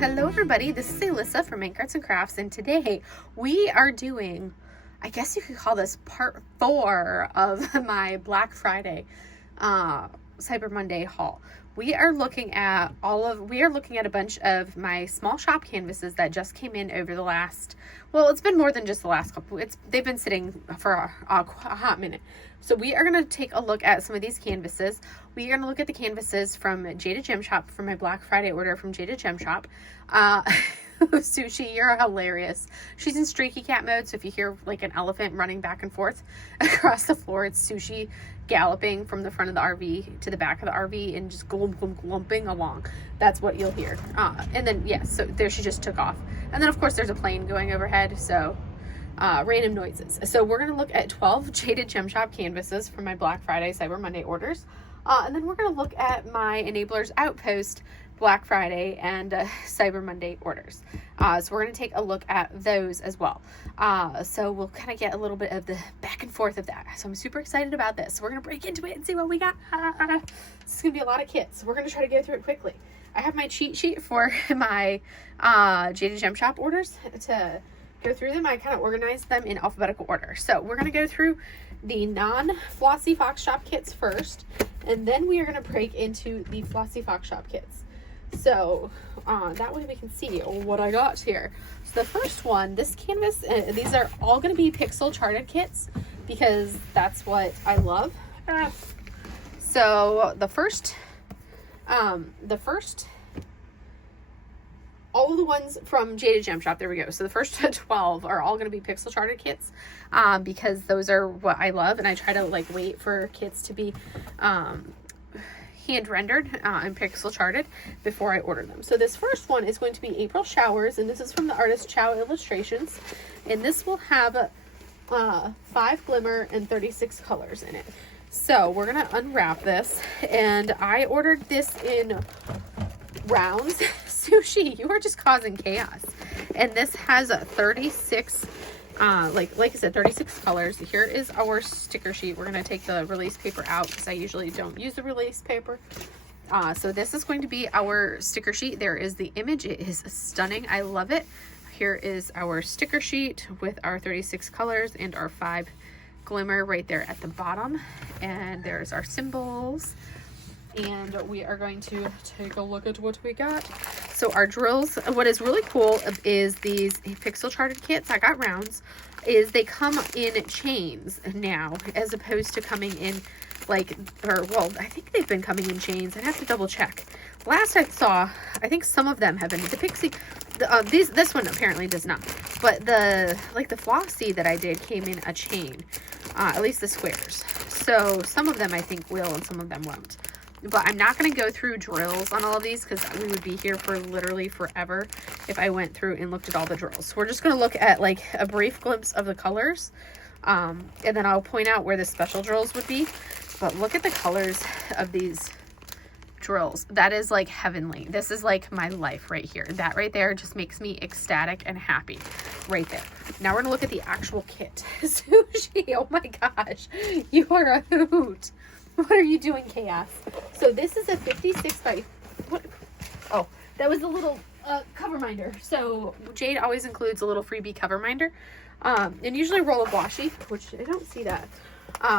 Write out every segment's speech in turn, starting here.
Hello everybody, this is Alyssa from Make Arts and Crafts, and today we are doing, I guess you could call this part 4 of my Black Friday Cyber Monday haul. We are looking at a bunch of my small shop canvases that just came in over the last, well, it's been more than just the last couple, they've been sitting for a hot minute. So we are going to take a look at some of these canvases. We are going to look at the canvases from Jaded Gem Shop for my Black Friday order from Jaded Gem Shop. Sushi, you're hilarious. She's in streaky cat mode, so if you hear like an elephant running back and forth across the floor, it's Sushi galloping from the front of the RV to the back of the RV and just glumping along. That's what you'll hear. And then, yes, so there she just took off. And then, of course, there's a plane going overhead, so random noises. So we're going to look at 12 Jaded Gem Shop canvases from my Black Friday Cyber Monday orders. And then we're going to look at my Enablers Outpost Black Friday and Cyber Monday orders. So we're going to take a look at those as well. So we'll kind of get a little bit of the back and forth of that. So I'm super excited about this. So we're going to break into it and see what we got. This is going to be a lot of kits. We're going to try to go through it quickly. I have my cheat sheet for my Jaded Gem Shop orders to go through them. I kind of organized them in alphabetical order. So we're going to go through the non-Flossy Fox Shop kits first, and then we are going to break into the Flossy Fox Shop kits. So that way we can see what I got here. So the first one, this canvas, these are all going to be pixel charted kits because that's what I love. So the first all of the ones from Jaded Gem Shop, there we go. So the first 12 are all going to be pixel charted kits because those are what I love, and I try to like wait for kits to be hand rendered and pixel charted before I order them. So this first one is going to be April Showers, and this is from the artist Chow Illustrations, and this will have 5 glimmer and 36 colors in it. So we're going to unwrap this, and I ordered this in rounds. Sushi, you are just causing chaos. And this has 36 like I said, 36 colors. Here is our sticker sheet. We're going to take the release paper out because I usually don't use the release paper. So this is going to be our sticker sheet. There is the image. It is stunning. I love it. Here is our sticker sheet with our 36 colors and our 5 glimmer right there at the bottom. And there's our symbols. And we are going to take a look at what we got. So our drills, what is really cool is these pixel charted kits, I got rounds, is they come in chains now as opposed to coming in like, well, I think they've been coming in chains. I'd have to double check. Last I saw, I think some of them have been. The Pixie, this one apparently does not. But the Flossy that I did came in a chain, at least the squares. So some of them I think will and some of them won't. But I'm not going to go through drills on all of these because we would be here for literally forever if I went through and looked at all the drills. So we're just going to look at like a brief glimpse of the colors. And then I'll point out where the special drills would be. But look at the colors of these drills. That is like heavenly. This is like my life right here. That right there just makes me ecstatic and happy right there. Now we're going to look at the actual kit. Sushi, oh my gosh. You are a hoot. What are you doing, chaos? So this is a 56 by, what? Oh, that was a little cover minder. So Jade always includes a little freebie cover minder. And usually a roll of washi, which I don't see that.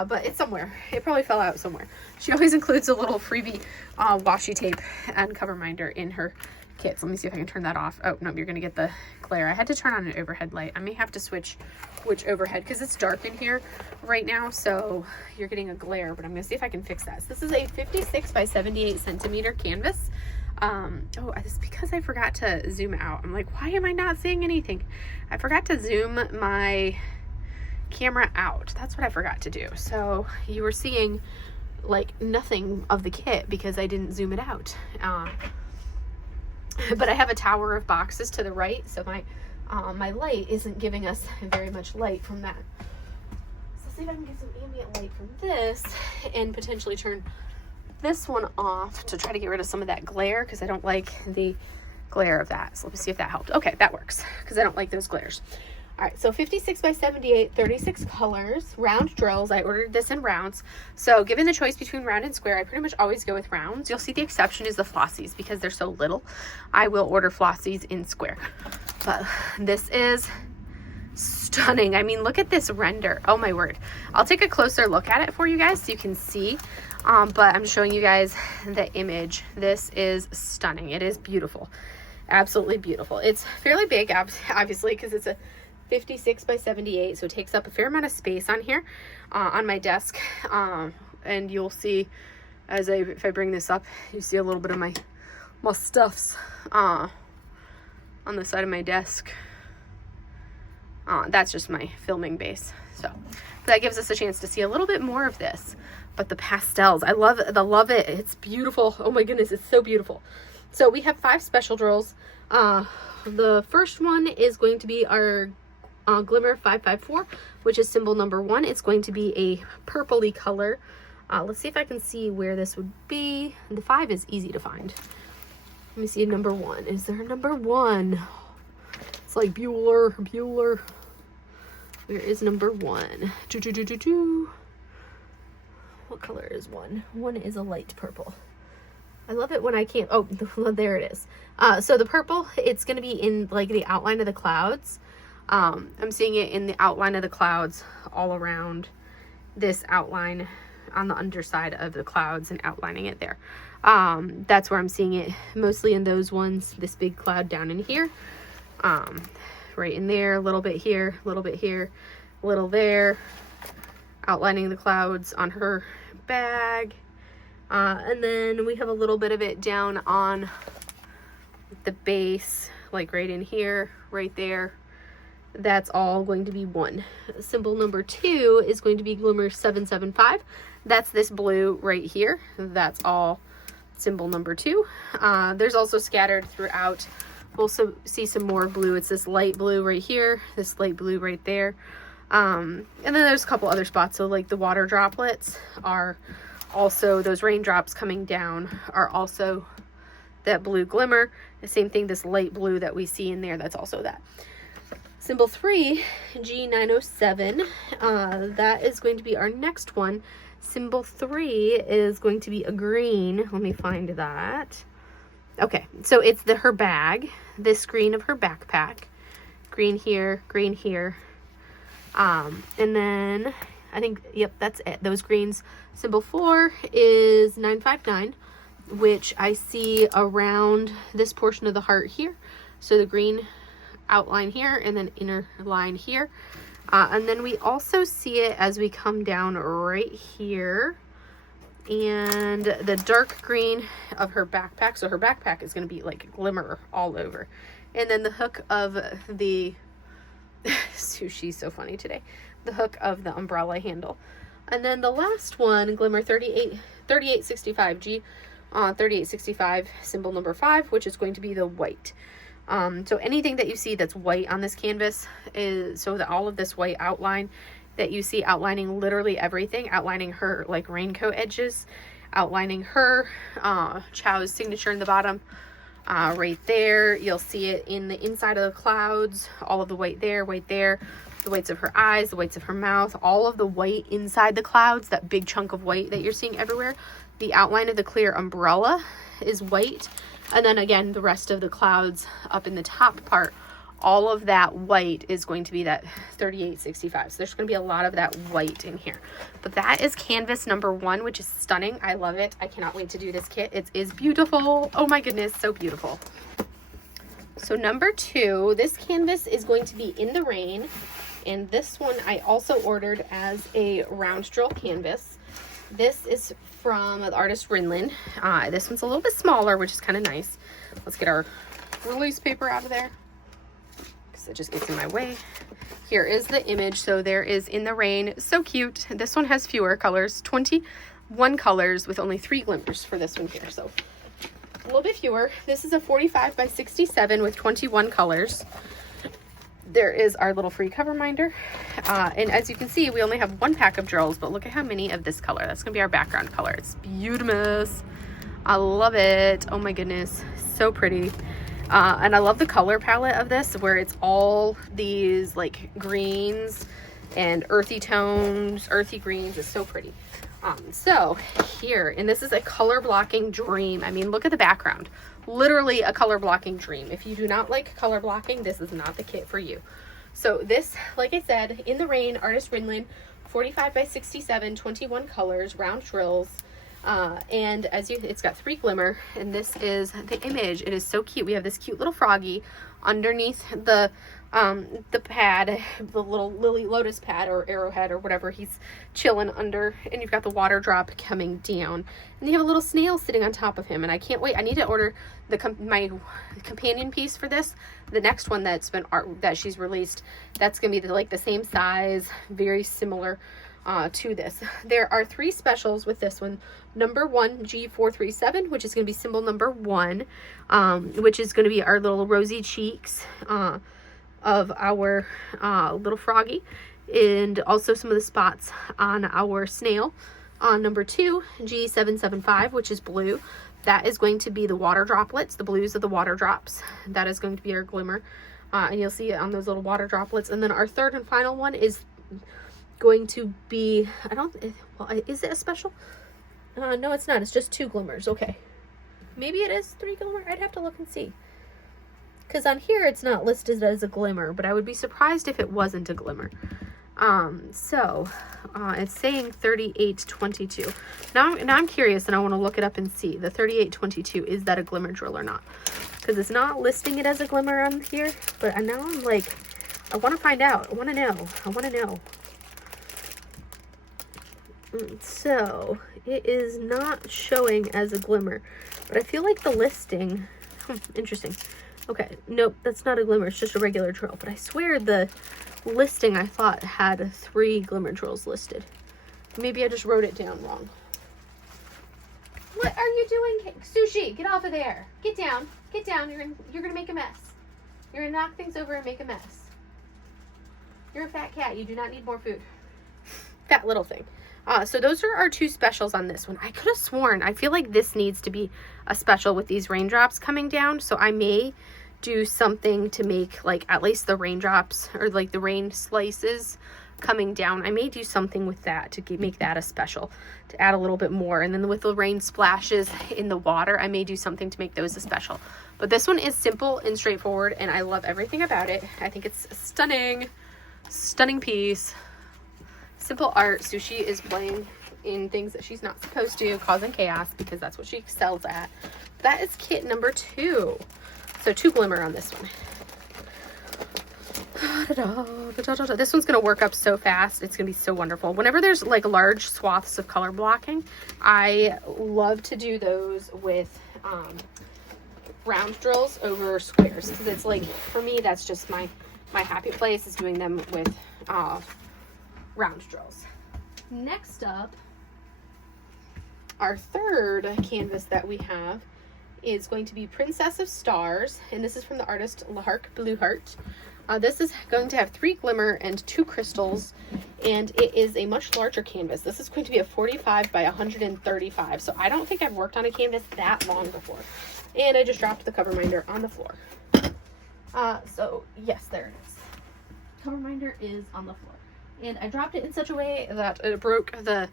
But it's somewhere. It probably fell out somewhere. She always includes a little freebie washi tape and cover minder in her kits. Let me see if I can turn that off. Oh, no, you're going to get the glare. I had to turn on an overhead light. I may have to switch which overhead because it's dark in here right now, so you're getting a glare, but I'm going to see if I can fix that. So this is a 56 by 78 centimeter canvas. Oh, it's because I forgot to zoom out. I'm like, why am I not seeing anything? I forgot to zoom my camera out. That's what I forgot to do. So you were seeing like nothing of the kit because I didn't zoom it out. But I have a tower of boxes to the right, so my light isn't giving us very much light from that. So let's see if I can get some ambient light from this and potentially turn this one off to try to get rid of some of that glare because I don't like the glare of that. So let me see if that helped. Okay, that works because I don't like those glares. All right, so 56 by 78, 36 colors, round drills. I ordered this in rounds. So given the choice between round and square, I pretty much always go with rounds. You'll see the exception is the Flossies because they're so little. I will order Flossies in square. But this is stunning. I mean, look at this render. Oh my word. I'll take a closer look at it for you guys so you can see. But I'm showing you guys the image. This is stunning. It is beautiful. Absolutely beautiful. It's fairly big, obviously, because it's a 56 by 78, so it takes up a fair amount of space on here, on my desk. And you'll see if I bring this up, you see a little bit of my stuffs on the side of my desk. That's just my filming base. So that gives us a chance to see a little bit more of this. But the pastels, I love it. It's beautiful. Oh my goodness, it's so beautiful. So we have 5 special drills. The first one is going to be our Glimmer 554, which is symbol number 1. It's going to be a purpley color. Let's see if I can see where this would be. The 5 is easy to find. Let me see number 1. Is there a number 1? It's like Bueller. Where is number 1? What color is 1? 1 is a light purple. I love it when I can't. Oh, there it is. So the purple, it's going to be in like the outline of the clouds. I'm seeing it in the outline of the clouds all around this outline on the underside of the clouds and outlining it there. That's where I'm seeing it mostly in those ones. This big cloud down in here, right in there, a little bit here, a little bit here, a little there, outlining the clouds on her bag. And then we have a little bit of it down on the base, like right in here, right there. That's all going to be 1. Symbol number 2 is going to be Glimmer 775. That's this blue right here. That's all symbol number 2. There's also scattered throughout. We'll see some more blue. It's this light blue right here, this light blue right there. And then there's a couple other spots. So like the water droplets are also, those raindrops coming down are also that blue glimmer. The same thing, this light blue that we see in there, that's also that. Symbol 3, G907, that is going to be our next one. Symbol 3 is going to be a green. Let me find that. Okay, so it's her bag, this green of her backpack. Green here, green here. And then I think, yep, that's it. Those greens. Symbol 4 is 959, which I see around this portion of the heart here. So the green outline here and then inner line here. And then we also see it as we come down right here. And the dark green of her backpack. So her backpack is going to be like glimmer all over. And then the hook of the... Sushi's so funny today. The hook of the umbrella handle. And then the last one, Glimmer 3865 G, 3865, symbol number 5, which is going to be the white. So anything that you see that's white on this canvas is, so that all of this white outline that you see outlining literally everything, outlining her like raincoat edges, outlining her, Chow's signature in the bottom, right there. You'll see it in the inside of the clouds, all of the white there, the whites of her eyes, the whites of her mouth, all of the white inside the clouds, that big chunk of white that you're seeing everywhere. The outline of the clear umbrella is white. And then again, the rest of the clouds up in the top part, all of that white is going to be that 3865. So there's going to be a lot of that white in here. But that is canvas number 1, which is stunning. I love it. I cannot wait to do this kit. It is beautiful. Oh my goodness, so beautiful. So number 2, this canvas is going to be In the Rain. And this one I also ordered as a round drill canvas. This is from the artist Rinlin. This one's a little bit smaller, which is kind of nice. Let's get our release paper out of there, because it just gets in my way. Here is the image. So there is In the Rain. So cute. This one has fewer colors, 21 colors with only 3 glimmers for this one here. So a little bit fewer. This is a 45 by 67 with 21 colors. There is our little free cover minder. And as you can see, we only have 1 pack of drills, but look at how many of this color. That's going to be our background color. It's beautiful. I love it. Oh my goodness. So pretty. And I love the color palette of this, where it's all these like greens and earthy tones, earthy greens. It's so pretty. So here, and this is a color blocking dream. I mean, look at the background. Literally a color blocking dream. If you do not like color blocking, this is not the kit for you. So this, like I said, In the Rain, Artist Rinlin, 45 by 67, 21 colors, round drills. And it's got 3 glimmer, and this is the image. It is so cute. We have this cute little froggy underneath the pad, the little lily lotus pad or arrowhead or whatever he's chilling under, and you've got the water drop coming down, and you have a little snail sitting on top of him. And I can't wait. I need to order my companion piece for this. The next one that she's released, that's gonna be the same size, very similar to this. There are 3 specials with this one. Number 1, G437, which is going to be symbol number 1, which is going to be our little rosy cheeks of our little froggy, and also some of the spots on our snail. Number 2, G775, which is blue. That is going to be the water droplets, the blues of the water drops. That is going to be our glimmer, and you'll see it on those little water droplets. And then our third and final one is going to be, is it a special? No, it's not. It's just 2 glimmers. Okay, maybe it is 3 glimmer. I'd have to look and see, because on here it's not listed as a glimmer, but I would be surprised if it wasn't a glimmer. It's saying 3822. Now I'm curious, and I want to look it up and see the 3822. Is that a glimmer drill or not? Because it's not listing it as a glimmer on here. But now I'm like, I want to find out. I want to know. So it is not showing as a glimmer, but I feel like the listing, interesting. Okay, nope, that's not a glimmer. It's just a regular drill. But I swear the listing I thought had 3 glimmer drills listed. Maybe I just wrote it down wrong. What are you doing, Sushi? Get off of there. Get down. Get down. You're gonna make a mess. You're gonna knock things over and make a mess. You're a fat cat. You do not need more food. Fat little thing. So those are our 2 specials on this one. I could have sworn, I feel like this needs to be a special with these raindrops coming down. So I may do something to make like at least the raindrops or like the rain slices coming down. I may do something with that to make that a special, to add a little bit more. And then with the rain splashes in the water, I may do something to make those a special. But this one is simple and straightforward, and I love everything about it. I think it's a stunning piece. Simple art. Sushi is playing in things that she's not supposed to, causing chaos, because that's what she excels at. That is kit number 2. So 2 glimmer on this one. This one's going to work up so fast. It's going to be so wonderful. Whenever there's like large swaths of color blocking, I love to do those with round drills over squares, because it's like, for me, that's just my happy place, is doing them with round drills. Next up, our third canvas that we have is going to be Princess of Stars, and this is from the artist Lark Blueheart. This is going to have 3 glimmer and 2 crystals, and it is a much larger canvas. This is going to be a 45 by 135, so I don't think I've worked on a canvas that long before. And I just dropped the cover minder on the floor. So yes, there it is. Cover minder is on the floor. And I dropped it in such a way that it broke, the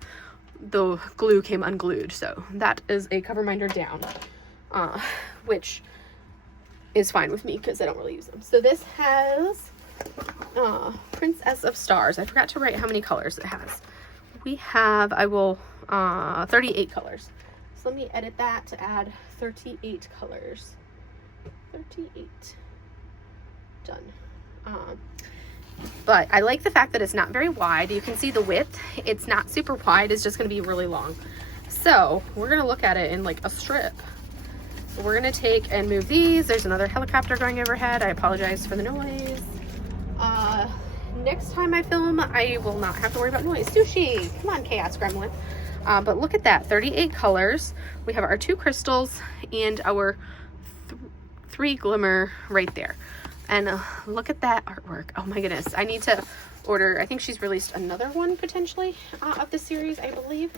glue came unglued. So that is a cover minder down, which is fine with me because I don't really use them. So this has Princess of Stars. I forgot to write how many colors it has. We have, 38 colors. So let me edit that to add 38 colors. 38. Done. But I like the fact that it's not very wide. You can see the width. It's not super wide. It's just going to be really long. So we're going to look at it in like a strip. So we're going to take and move these. There's another helicopter going overhead. I apologize for the noise. Next time I film, I will not have to worry about noise. Sushi, come on, Chaos Gremlin. But look at that, 38 colors. We have our 2 crystals and our 3 glimmer right there. And look at that artwork. Oh my goodness. I need to order, I think she's released another one potentially of the series, I believe.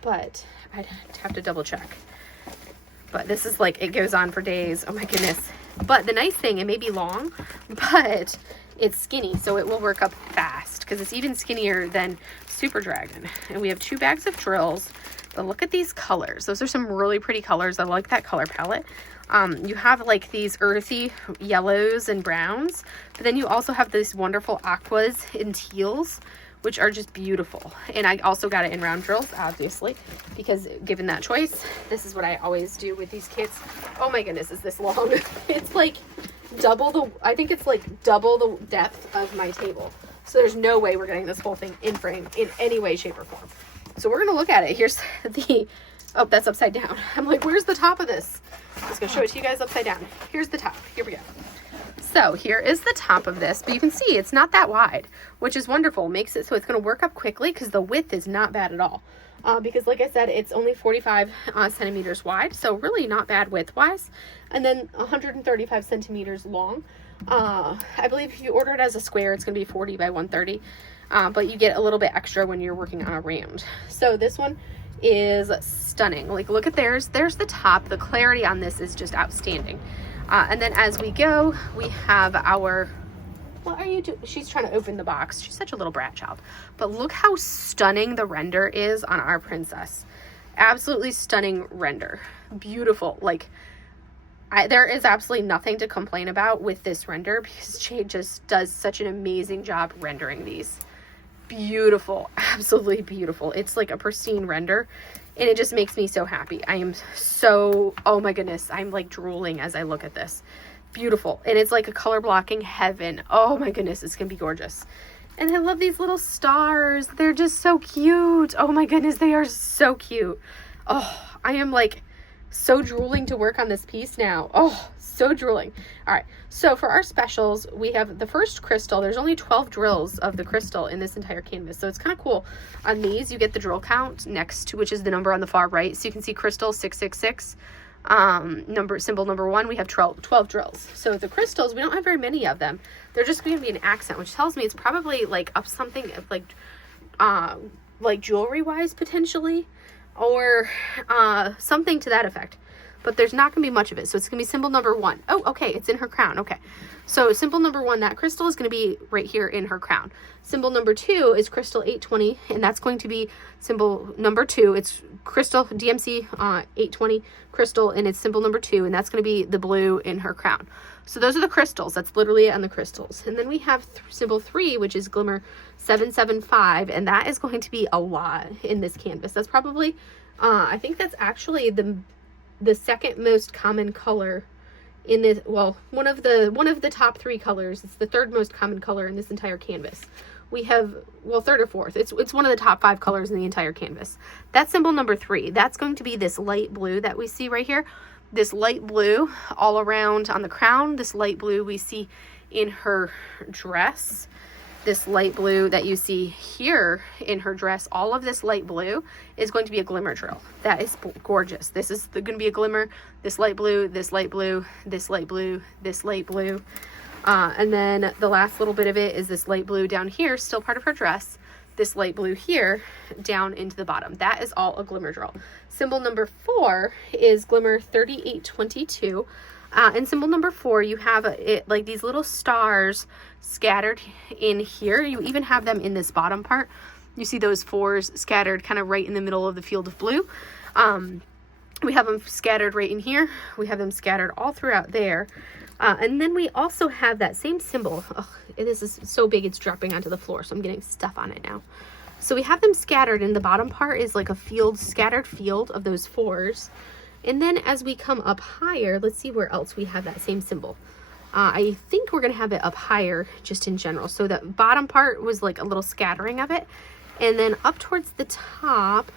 But I'd have to double check. But this is like, it goes on for days. Oh my goodness. But the nice thing, it may be long, but it's skinny, so it will work up fast because it's even skinnier than Super Dragon. And we have 2 bags of drills. But look at these colors. Those are some really pretty colors. I like that color palette. You have like these earthy yellows and browns, but then you also have these wonderful aquas and teals, which are just beautiful. And I also got it in round drills, obviously, because given that choice, this is what I always do with these kits. Oh my goodness, is this long? It's like double the, I think it's like double the depth of my table. So there's no way we're getting this whole thing in frame in any way, shape, or form. So we're going to look at it. Here's the, oh, that's upside down. I'm like, where's the top of this? I'm just going to show it to you guys upside down. Here's the top. Here we go. So here is the top of this, but you can see it's not that wide, which is wonderful. Makes it so it's going to work up quickly because the width is not bad at all. Because like I said, it's only 45 centimeters wide, so really not bad width-wise. And then 135 centimeters long. I believe if you order it as a square, it's going to be 40 by 130. But you get a little bit extra when you're working on a round. So this one is stunning. Like, look at theirs. There's the top. The clarity on this is just outstanding. And then as we go, we have our, what are you doing? She's trying to open the box. She's such a little brat child. But look how stunning the render is on our princess. Absolutely stunning render. Beautiful. Like, there is absolutely nothing to complain about with this render because Jade just does such an amazing job rendering these. Beautiful. Absolutely beautiful. It's like a pristine render. And it just makes me so happy. I am so, oh my goodness, I'm like drooling as I look at this. Beautiful. And it's like a color blocking heaven. Oh my goodness, it's gonna be gorgeous. And I love these little stars. They're just so cute. Oh my goodness, they are so cute. Oh, I am like so drooling to work on this piece now. Oh, so drooling. All right, so for our specials, we have the first crystal. There's only 12 drills of the crystal in this entire canvas, so it's kind of cool. On these, you get the drill count next to, which is the number on the far right. So you can see crystal 666. Symbol number 1, we have 12 drills. So the crystals, we don't have very many of them. They're just going to be an accent, which tells me it's probably like up something like jewelry wise potentially, or something to that effect. But there's not going to be much of it. So it's going to be symbol number 1. Oh, okay. It's in her crown. Okay. So symbol number 1, that crystal is going to be right here in her crown. Symbol number 2 is crystal 820. And that's going to be symbol number 2. It's crystal DMC 820 crystal. And it's symbol number 2. And that's going to be the blue in her crown. So those are the crystals. That's literally on the crystals. And then we have symbol 3, which is glimmer 775. And that is going to be a lot in this canvas. That's probably, I think that's actually the second most common color in this, well, one of the top 3 colors. It's the third most common color in this entire canvas. We have, well, third or fourth. It's one of the top 5 colors in the entire canvas. That's symbol number 3. That's going to be this light blue that we see right here. This light blue all around on the crown. This light blue we see in her dress. This light blue that you see here in her dress, all of this light blue is going to be a glimmer drill. That is gorgeous. This is going to be a glimmer, this light blue, this light blue, this light blue, this light blue. And then the last little bit of it is this light blue down here, still part of her dress. This light blue here down into the bottom. That is all a glimmer drill. Symbol number 4 is glimmer 3822. And symbol number 4, you have it like these little stars scattered in here. You even have them in this bottom part. You see those 4s scattered kind of right in the middle of the field of blue. We have them scattered right in here. We have them scattered all throughout there. And then we also have that same symbol. Oh, this is so big it's dropping onto the floor, so I'm getting stuff on it now. So we have them scattered, and the bottom part is like a field, scattered field of those 4s. And then as we come up higher, let's see where else we have that same symbol. I think we're going to have it up higher just in general. So that bottom part was like a little scattering of it. And then up towards the top,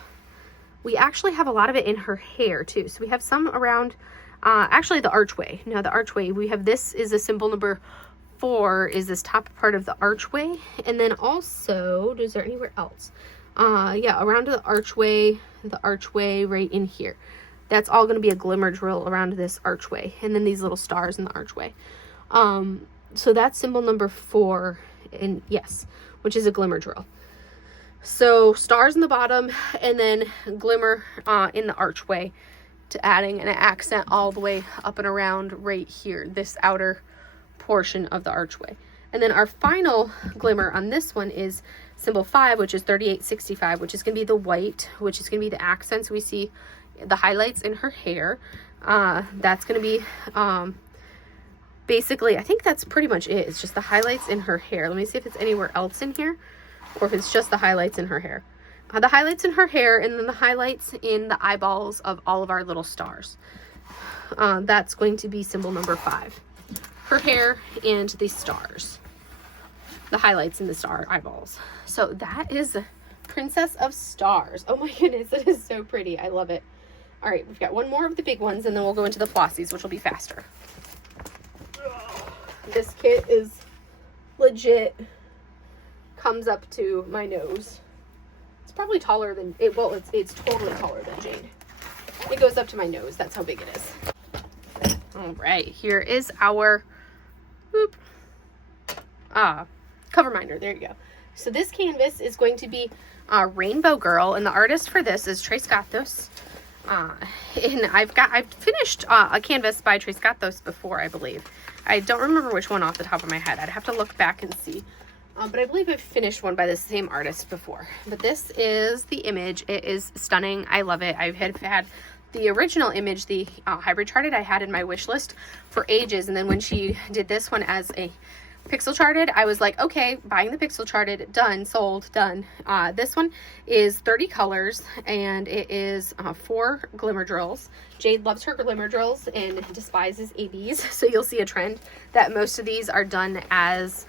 we actually have a lot of it in her hair too. So we have some around, actually the archway. Now the archway, we have this is a symbol number 4 is this top part of the archway. And then also, is there anywhere else? Yeah, around the archway right in here. That's all going to be a glimmer drill around this archway. And then these little stars in the archway. So that's symbol number 4. And yes, which is a glimmer drill. So stars in the bottom and then glimmer in the archway. to adding an accent all the way up and around right here, this outer portion of the archway. And then our final glimmer on this one is symbol 5, which is 3865, which is going to be the white, which is going to be the accents. We see the highlights in her hair. That's going to be basically, I think that's pretty much it. It's just the highlights in her hair. Let me see if it's anywhere else in here or if it's just the highlights in her hair. The highlights in her hair, and then the highlights in the eyeballs of all of our little stars. That's going to be symbol number 5. Her hair and the stars. The highlights in the star eyeballs. So that is Princess of Stars. Oh my goodness, it is so pretty. I love it. All right, we've got one more of the big ones, and then we'll go into the Flossies, which will be faster. This kit is legit, comes up to my nose. It's probably taller than it. Well, it's totally taller than Jade. It goes up to my nose. That's how big it is. All right, here is our cover minder. There you go. So this canvas is going to be Rainbow Girl, and the artist for this is Tres Gatos. And I've finished a canvas by Tres Gatos before, I believe. I don't remember which one off the top of my head. I'd have to look back and see. But I believe I've finished one by the same artist before. But this is the image. It is stunning. I love it. I've had the original image, the hybrid charted, I had in my wish list for ages. And then when she did this one as a pixel charted, I was like, okay, buying the pixel charted, done, sold, done. This one is 30 colors, and it is 4 glimmer drills. Jade loves her glimmer drills and despises ABs, so you'll see a trend that most of these are done as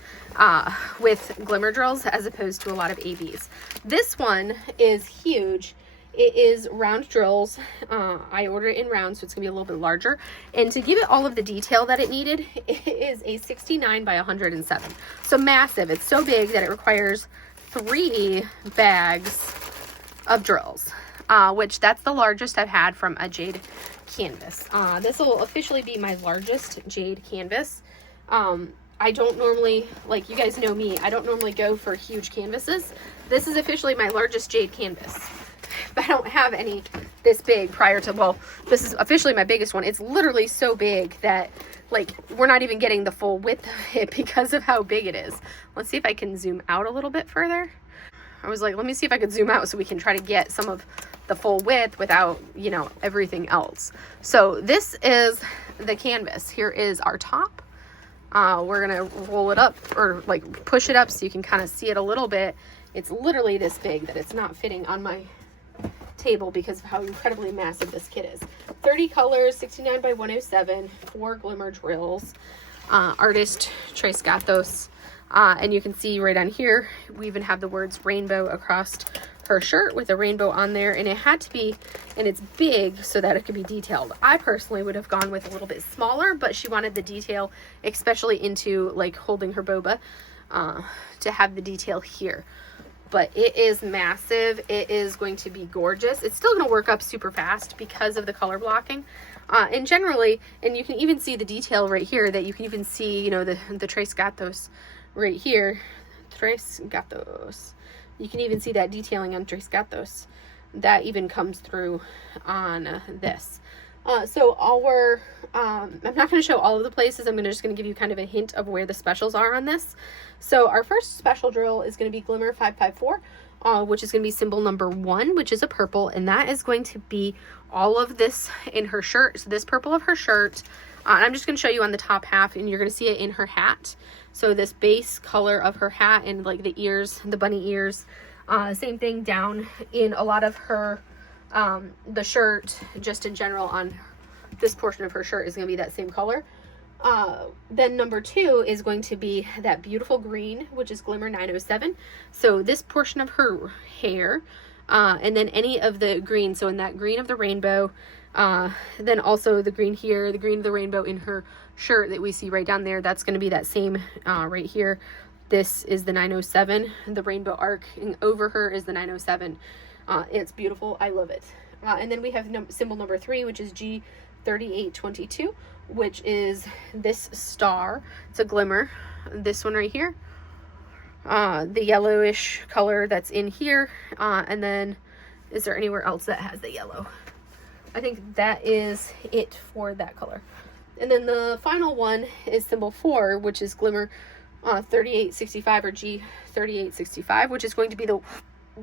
with glimmer drills as opposed to a lot of ABs. This one is huge. It is round drills. I ordered it in round, so it's gonna be a little bit larger. And to give it all of the detail that it needed, it is a 69 by 107. So massive. It's so big that it requires 3 bags of drills, which that's the largest I've had from a Jade canvas. This will officially be my largest Jade canvas. I don't normally, like you guys know me, I don't normally go for huge canvases. This is officially my largest Jade canvas. I don't have any this big prior to, well, this is officially my biggest one. It's literally so big that, like, we're not even getting the full width of it because of how big it is. Let's see if I can zoom out a little bit further. I was like, let me see if I could zoom out so we can try to get some of the full width without, you know, everything else. So this is the canvas. Here is our top. We're gonna roll it up, or like push it up so you can kind of see it a little bit. It's literally this big that it's not fitting on my table because of how incredibly massive this kit is. 30 colors, 69 by 107, 4 glimmer drills. Artist Tres Gatos. And you can see right on here, we even have the words rainbow across her shirt with a rainbow on there, and it had to be, and it's big so that it could be detailed. I personally would have gone with a little bit smaller, but she wanted the detail, especially into like holding her boba, to have the detail here. But it is massive. It is going to be gorgeous. It's still going to work up super fast because of the color blocking. And generally, and you can even see the detail right here, that you can even see, you know, the Tres Gatos right here. Tres Gatos. You can even see that detailing on Tres Gatos. That even comes through on this. So our, I'm not going to show all of the places. I'm just going to give you kind of a hint of where the specials are on this. So our first special drill is going to be Glimmer 554, which is going to be symbol number 1, which is a purple. And that is going to be all of this in her shirt. So this purple of her shirt, and I'm just going to show you on the top half, and you're going to see it in her hat. So this base color of her hat and like the ears, the bunny ears, same thing down in a lot of her, the shirt, just in general on this portion of her shirt is going to be that same color. Then number 2 is going to be that beautiful green, which is Glimmer 907. So this portion of her hair, and then any of the green. So in that green of the rainbow, then also the green here, the green of the rainbow in her shirt that we see right down there, that's going to be that same right here. This is the 907, the rainbow arc, and over her is the 907. It's beautiful. I love it. And then we have symbol number 3, which is G3822, which is this star. It's a glimmer. This one right here. The yellowish color that's in here. And then, is there anywhere else that has the yellow? I think that is it for that color. And then the final one is symbol 4, which is Glimmer 3865 or G3865, which is going to be the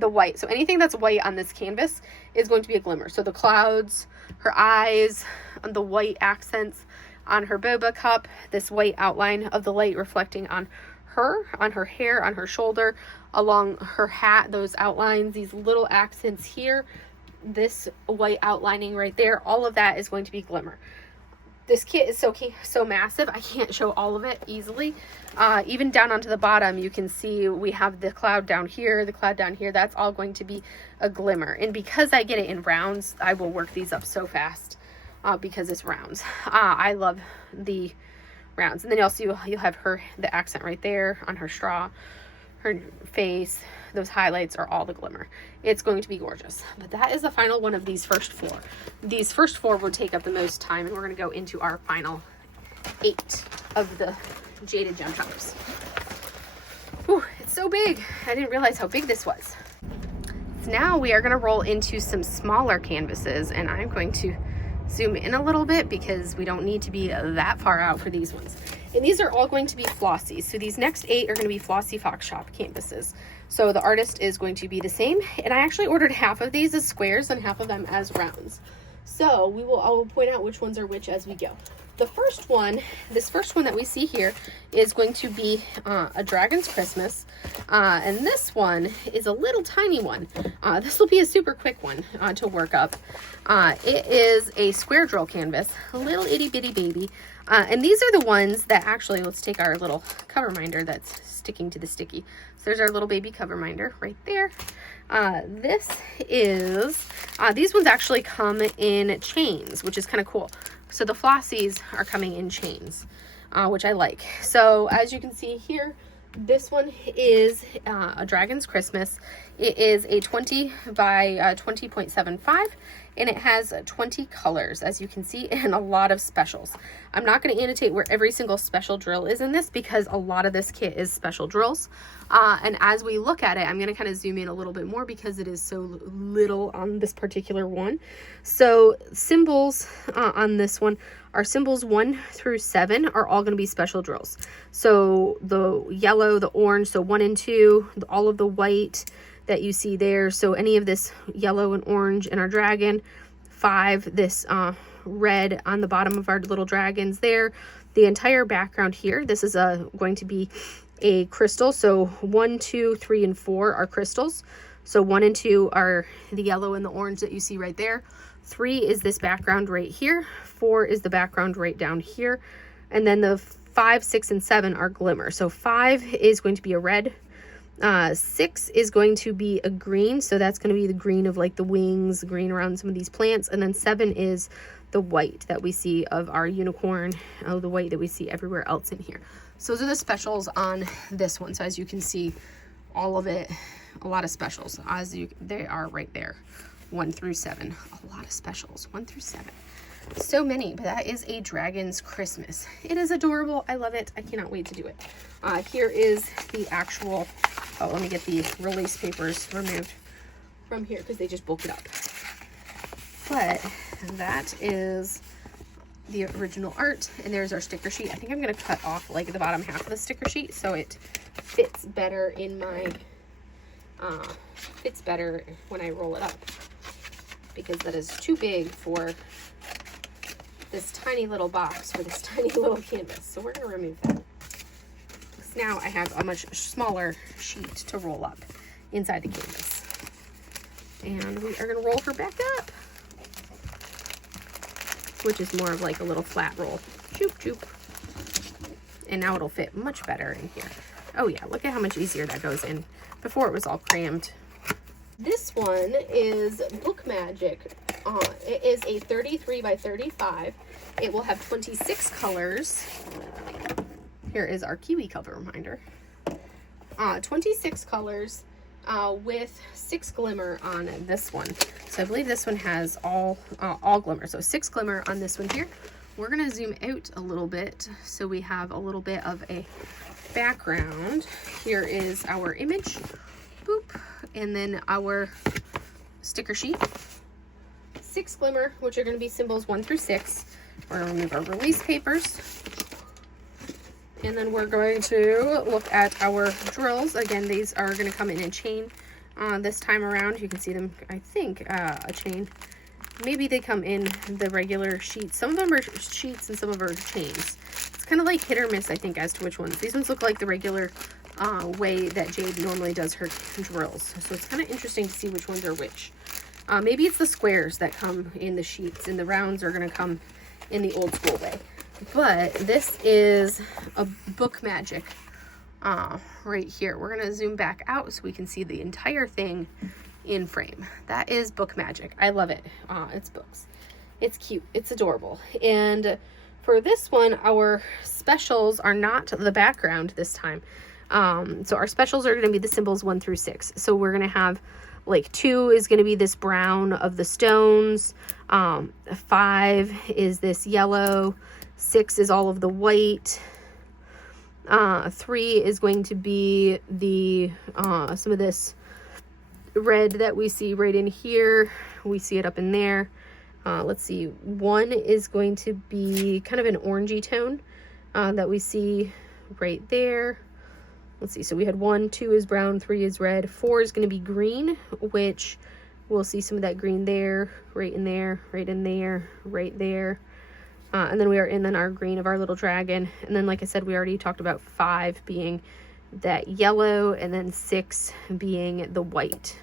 white. So anything that's white on this canvas is going to be a glimmer. So the clouds, her eyes, the white accents on her boba cup, this white outline of the light reflecting on her hair, on her shoulder, along her hat, those outlines, these little accents here, this white outlining right there, all of that is going to be glimmer. This kit is so massive, I can't show all of it easily. Even down onto the bottom, you can see we have the cloud down here, the cloud down here. That's all going to be a glimmer. And because I get it in rounds, I will work these up so fast because it's rounds. I love the rounds. And then also you'll have the accent right there on her straw, her face. Those highlights are all the glimmer. It's going to be gorgeous. But that is the final one of these first 4. These first 4 will take up the most time, and we're going to go into our final 8 of the Jaded gem choppers. Whew, it's so big. I didn't realize how big this was. So now we are going to roll into some smaller canvases, and I'm going to zoom in a little bit because we don't need to be that far out for these ones. And these are all going to be Flossy. So these next 8 are going to be Flossy Fox Shop canvases. So the artist is going to be the same. And I actually ordered half of these as squares and half of them as rounds. So I will point out which ones are which as we go. The first one, this first one that we see here is going to be a Dragon's Christmas. And this one is a little tiny one. This will be a super quick one to work up. It is a square drill canvas, a little itty bitty baby. And these are the ones that actually, let's take our little cover minder that's sticking to the sticky. So there's our little baby cover minder right there. These ones actually come in chains, which is kind of cool. So the Flossies are coming in chains, which I like. So as you can see here, this one is a Dragon's Christmas. It is a 20 by 20.75, and it has 20 colors, as you can see, and a lot of specials. I'm not going to annotate where every single special drill is in this because a lot of this kit is special drills. And as we look at it, I'm going to kind of zoom in a little bit more because it is so little on this particular one. So symbols on this one are symbols 1 through 7 are all going to be special drills. So the yellow, the orange, so 1 and 2, all of the white that you see there. So any of this yellow and orange in our dragon. 5, this red on the bottom of our little dragons there. The entire background here, this is going to be a crystal. So 1, 2, 3, and 4 are crystals. So 1 and 2 are the yellow and the orange that you see right there. 3 is this background right here. 4 is the background right down here. And then the 5, 6, and 7 are glimmer. So 5 is going to be a red. 6 is going to be a green. So that's going to be the green of like the wings, the green around some of these plants. And then 7 is the white that we see of our unicorn, the white that we see everywhere else in here. So those are the specials on this one. So as you can see, all of it, a lot of specials. They are right there, 1 through 7. A lot of specials, 1 through 7. So many, but that is a Dragon's Christmas. It is adorable. I love it. I cannot wait to do it. Here is the actual, let me get the release papers removed from here because they just bulk it up. But that is the original art, and there's our sticker sheet. I think I'm going to cut off like the bottom half of the sticker sheet so it fits better in my, fits better when I roll it up, because that is too big for this tiny little box for this tiny little canvas. So we're going to remove that. So now I have a much smaller sheet to roll up inside the canvas. And we are going to roll her back up, which is more of like a little flat roll. Choop, choop. And now it'll fit much better in here. Oh yeah, look at how much easier that goes in. Before it was all crammed. This one is Book Magic. It is a 33 by 35. It will have 26 colors. Here is our kiwi cover reminder. 26 colors with 6 glimmer on this one. So I believe this one has all glimmer. So 6 glimmer on this one here. We're going to zoom out a little bit so we have a little bit of a background. Here is our image. Boop. And then our sticker sheet. 6 glimmer, which are going to be symbols 1 through 6. We're going to remove our release papers. And then we're going to look at our drills. Again, these are going to come in a chain this time around. You can see them, I think, a chain. Maybe they come in the regular sheets. Some of them are sheets and some of them are chains. It's kind of like hit or miss, I think, as to which ones. These ones look like the regular way that Jade normally does her drills. So it's kind of interesting to see which ones are which. Maybe it's the squares that come in the sheets and the rounds are going to come in the old school way. But this is a Book Magic right here. We're going to zoom back out so we can see the entire thing in frame. That is Book Magic. I love it. It's books. It's cute. It's adorable. And for this one, our specials are not the background this time. So our specials are going to be the symbols 1 through 6. So we're going to have like 2 is going to be this brown of the stones. 5 is this yellow. 6 is all of the white. 3 is going to be the some of this red that we see right in here. We see it up in there. Let's see. 1 is going to be kind of an orangey tone that we see right there. Let's see. So we had 1, 2 is brown, 3 is red, 4 is going to be green, which we'll see some of that green there, right in there, right in there, right there. And then we are in then our green of our little dragon. And then, like I said, we already talked about 5 being that yellow and then 6 being the white.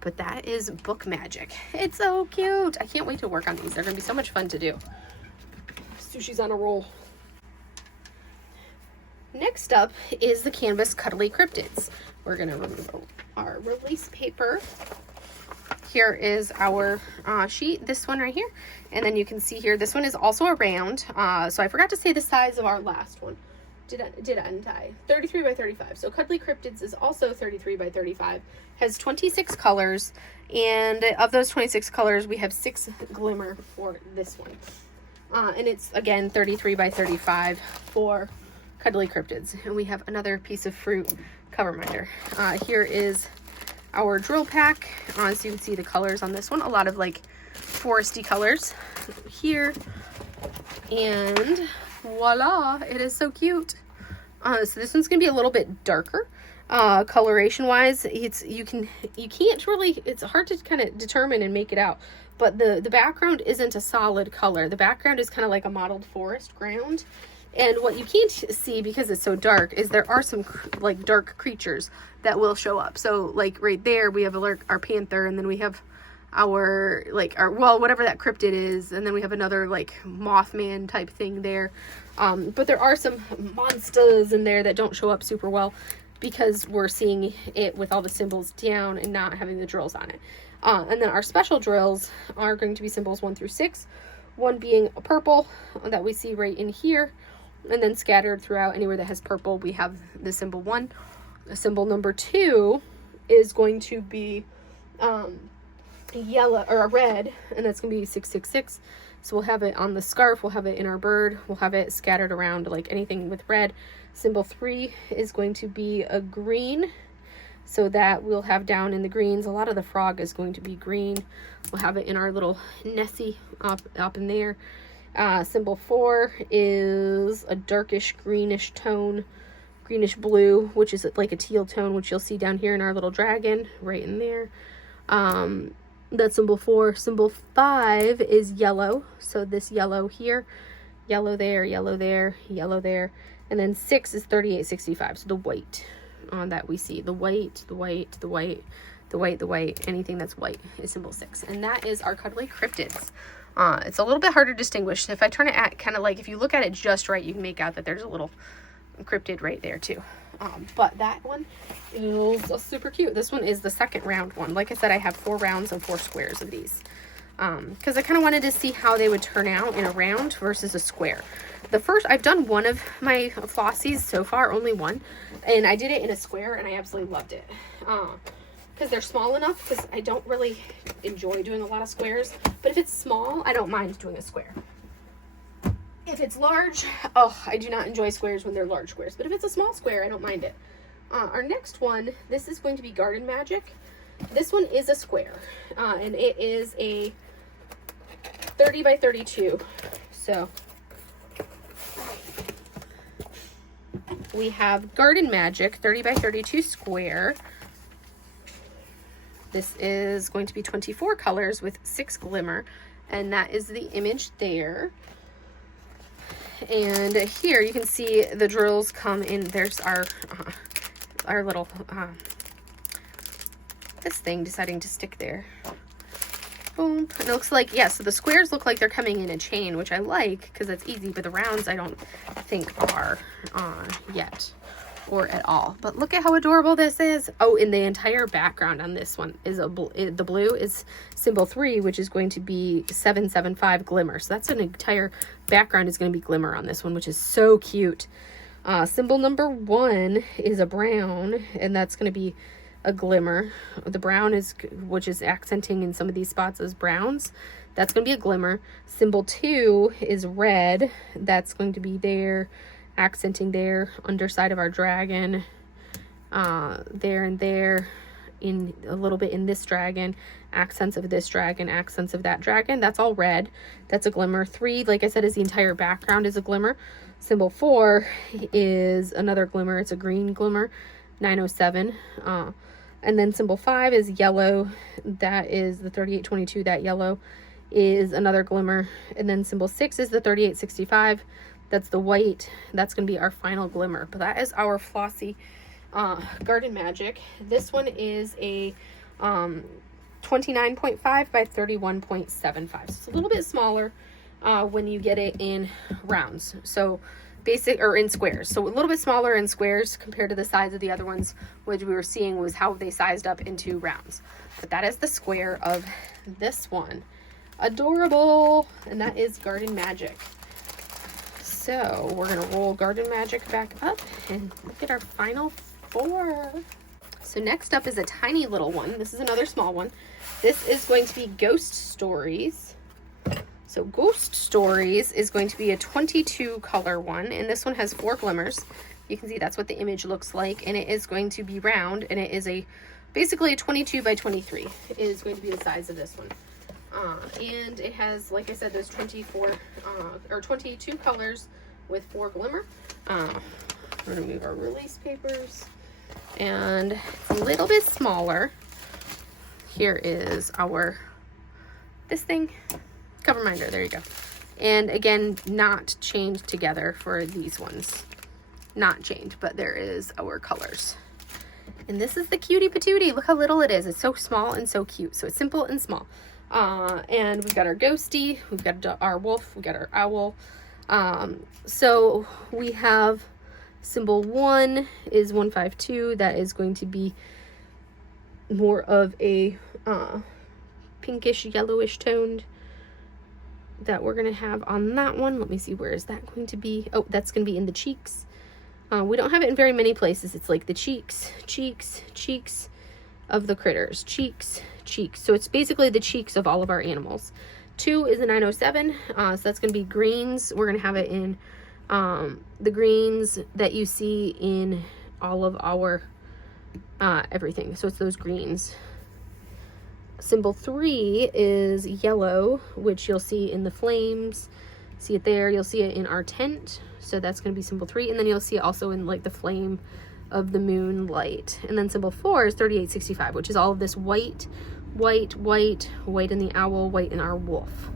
But that is Book Magic. It's so cute. I can't wait to work on these. They're going to be so much fun to do. Sushi's on a roll. Next up is the canvas Cuddly Cryptids. We're going to remove our release paper. Here is our sheet, this one right here. And then you can see here, this one is also a round. So I forgot to say the size of our last one. Didn't I? 33 by 35. So Cuddly Cryptids is also 33 by 35. Has 26 colors. And of those 26 colors, we have 6 glimmer for this one. And it's, again, 33 by 35 for Cuddly Cryptids. And we have another piece of fruit cover minder. Here is our drill pack. So you can see the colors on this one. A lot of like foresty colors here. And voila, it is so cute. So this one's gonna be a little bit darker. Coloration wise, you can't really, it's hard to kind of determine and make it out. But the background isn't a solid color. The background is kind of like a mottled forest ground. And what you can't see because it's so dark is there are some like dark creatures that will show up. So like right there we have our panther, and then we have our whatever that cryptid is, and then we have another like Mothman type thing there. But there are some monsters in there that don't show up super well because we're seeing it with all the symbols down and not having the drills on it. And then our special drills are going to be symbols 1 through 6. 1 being a purple that we see right in here. And then scattered throughout anywhere that has purple, we have the symbol 1. The symbol number 2 is going to be yellow or red, and that's going to be 666. So we'll have it on the scarf, we'll have it in our bird, we'll have it scattered around like anything with red. Symbol 3 is going to be a green, so that we'll have down in the greens. A lot of the frog is going to be green. We'll have it in our little Nessie up in there. Symbol 4 is a darkish greenish tone, greenish blue, which is like a teal tone, which you'll see down here in our little dragon right in there. That's symbol 4. Symbol 5 is yellow, so this yellow here, yellow there, yellow there, yellow there. And then 6 is 3865, so the white that we see, the white, the white, the white, the white, the white, anything that's white is symbol 6. And that is our Cuddly Cryptids. It's a little bit harder to distinguish. If I turn it at kind of like, if you look at it just right, you can make out that there's a little cryptid right there too. But that one is super cute. This one is the second round one. Like I said, I have 4 rounds and 4 squares of these. Because I kind of wanted to see how they would turn out in a round versus a square. I've done one of my Flossies so far, only one. And I did it in a square and I absolutely loved it. Because they're small enough, because I don't really enjoy doing a lot of squares. But if it's small, I don't mind doing a square. If it's large, I do not enjoy squares when they're large squares. But if it's a small square, I don't mind it. Our next one, this is going to be Garden Magic. This one is a square. And it is a 30 by 32. So we have Garden Magic 30 by 32 square. This is going to be 24 colors with 6 glimmer, and that is the image there. And here you can see the drills come in. There's our little this thing deciding to stick there. Boom. And it looks like, yeah, so the squares look like they're coming in a chain, which I like because that's easy, but the rounds I don't think are yet or at all. But look at how adorable this is. Oh, and the entire background on this one is the blue is symbol 3, which is going to be 775 glimmer. So that's an entire background is going to be glimmer on this one, which is so cute. Symbol number 1 is a brown, and that's going to be a glimmer. The brown is, which is accenting in some of these spots as browns, that's going to be a glimmer. Symbol 2 is red, that's going to be there, accenting there, underside of our dragon, there and there, in a little bit in this dragon, accents of this dragon, accents of that dragon. That's all red. That's a glimmer. 3, like I said, is the entire background is a glimmer. Symbol 4 is another glimmer. It's a green glimmer, 907. And then symbol 5 is yellow. That is the 3822. That yellow is another glimmer. And then symbol 6 is the 3865. That's the white. That's going to be our final glimmer. But that is our Flossy Garden Magic. This one is a 29.5 by 31.75. So it's a little bit smaller when you get it in rounds. So basic, or in squares. So a little bit smaller in squares compared to the size of the other ones, which we were seeing was how they sized up into rounds. But that is the square of this one. Adorable. And that is Garden Magic. So we're going to roll Garden Magic back up and look at our final 4. So next up is a tiny little one. This is another small one. This is going to be Ghost Stories. So Ghost Stories is going to be a 22 color one, and this one has 4 glimmers. You can see that's what the image looks like, and it is going to be round, and it is basically a 22 by 23 is going to be the size of this one. And it has, like I said, those 22 colors with 4 glimmer. We're going to move our release papers, and it's a little bit smaller. Here is this thing. Cover minder, there you go. And again, not chained together for these ones. Not chained, but there is our colors. And this is the cutie patootie. Look how little it is. It's so small and so cute. So it's simple and small. And we've got our ghosty, we've got our wolf, we've got our owl. So we have symbol 1 is 152. That is going to be more of a pinkish, yellowish toned that we're going to have on that one. Let me see, where is that going to be? Oh, that's going to be in the cheeks. We don't have it in very many places. It's like the cheeks of the critters. Cheeks. So it's basically the cheeks of all of our animals. 2 is a 907. So that's going to be greens. We're going to have it in the greens that you see in all of our everything. So it's those greens. Symbol 3 is yellow, which you'll see in the flames. See it there. You'll see it in our tent. So that's going to be symbol 3. And then you'll see it also in like the flame of the moonlight. And then symbol 4 is 3865, which is all of this white in the owl, white in our wolf.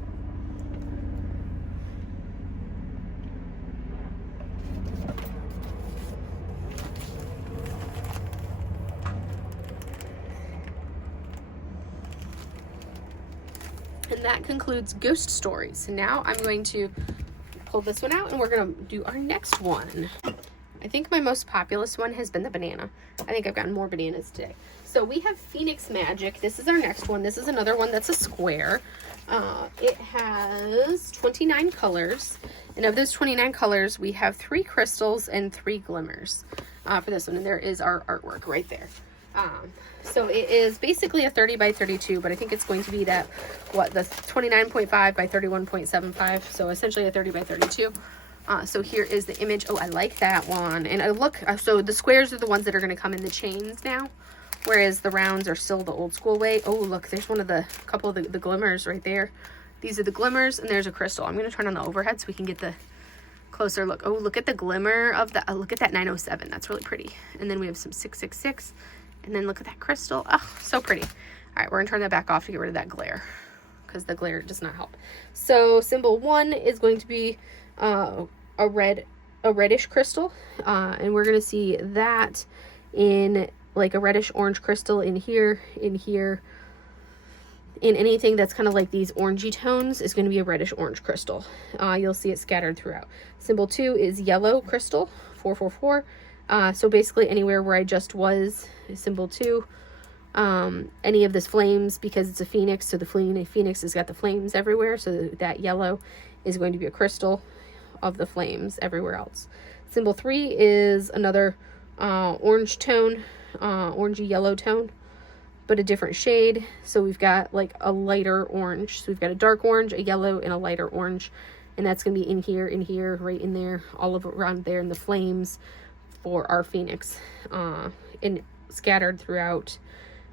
And that concludes Ghost Stories. Now I'm going to pull this one out and we're going to do our next one. I think my most populous one has been the banana. I think I've gotten more bananas today. So we have Phoenix Magic. This is our next one. This is another one that's a square. It has 29 colors. And of those 29 colors, we have 3 crystals and 3 glimmers for this one. And there is our artwork right there. So it is basically a 30 by 32, but I think it's going to be the 29.5 by 31.75. So essentially a 30 by 32. So here is the image. Oh, I like that one. And so the squares are the ones that are going to come in the chains now, whereas the rounds are still the old school way. Oh, look, there's couple of the glimmers right there. These are the glimmers, and there's a crystal. I'm going to turn on the overhead so we can get the closer look. Oh, look at the glimmer of the, look at that 907. That's really pretty. And then we have some 666, and then look at that crystal. Oh, so pretty. All right, we're going to turn that back off to get rid of that glare, because the glare does not help. So symbol 1 is going to be a reddish crystal, and we're going to see that in like a reddish orange crystal in here, in anything that's kind of like these orangey tones is going to be a reddish orange crystal. You'll see it scattered throughout. Symbol 2 is yellow crystal, 444. So basically anywhere where I just was is symbol 2. Any of this flames, because it's a phoenix, so the phoenix has got the flames everywhere, so that yellow is going to be a crystal of the flames everywhere else. Symbol 3 is another orange tone, orangey yellow tone, but a different shade. So we've got like a lighter orange. So we've got a dark orange, a yellow, and a lighter orange. And that's going to be in here, right in there, all of around there in the flames for our phoenix. And scattered throughout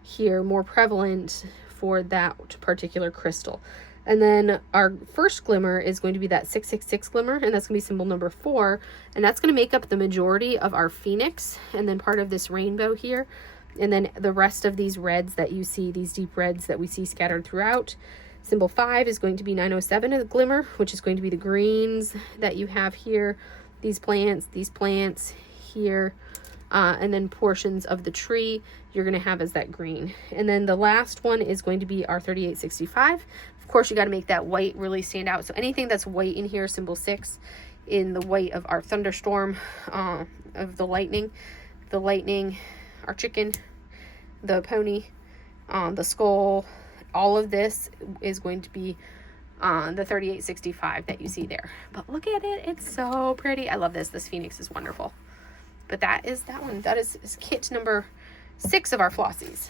here, more prevalent for that particular crystal. And then our first glimmer is going to be that 666 glimmer, and that's going to be symbol number 4. And that's going to make up the majority of our phoenix, and then part of this rainbow here. And then the rest of these reds that you see, these deep reds that we see scattered throughout. Symbol 5 is going to be 907 a glimmer, which is going to be the greens that you have here. These plants here, and then portions of the tree you're going to have as that green. And then the last one is going to be our 3865. Of course, you got to make that white really stand out. So anything that's white in here, symbol 6, in the white of our thunderstorm, of the lightning, our chicken, the pony, the skull, all of this is going to be the 3865 that you see there. But look at it. It's so pretty. I love this. This phoenix is wonderful. But that is that one. That is kit number 6 of our Flossies.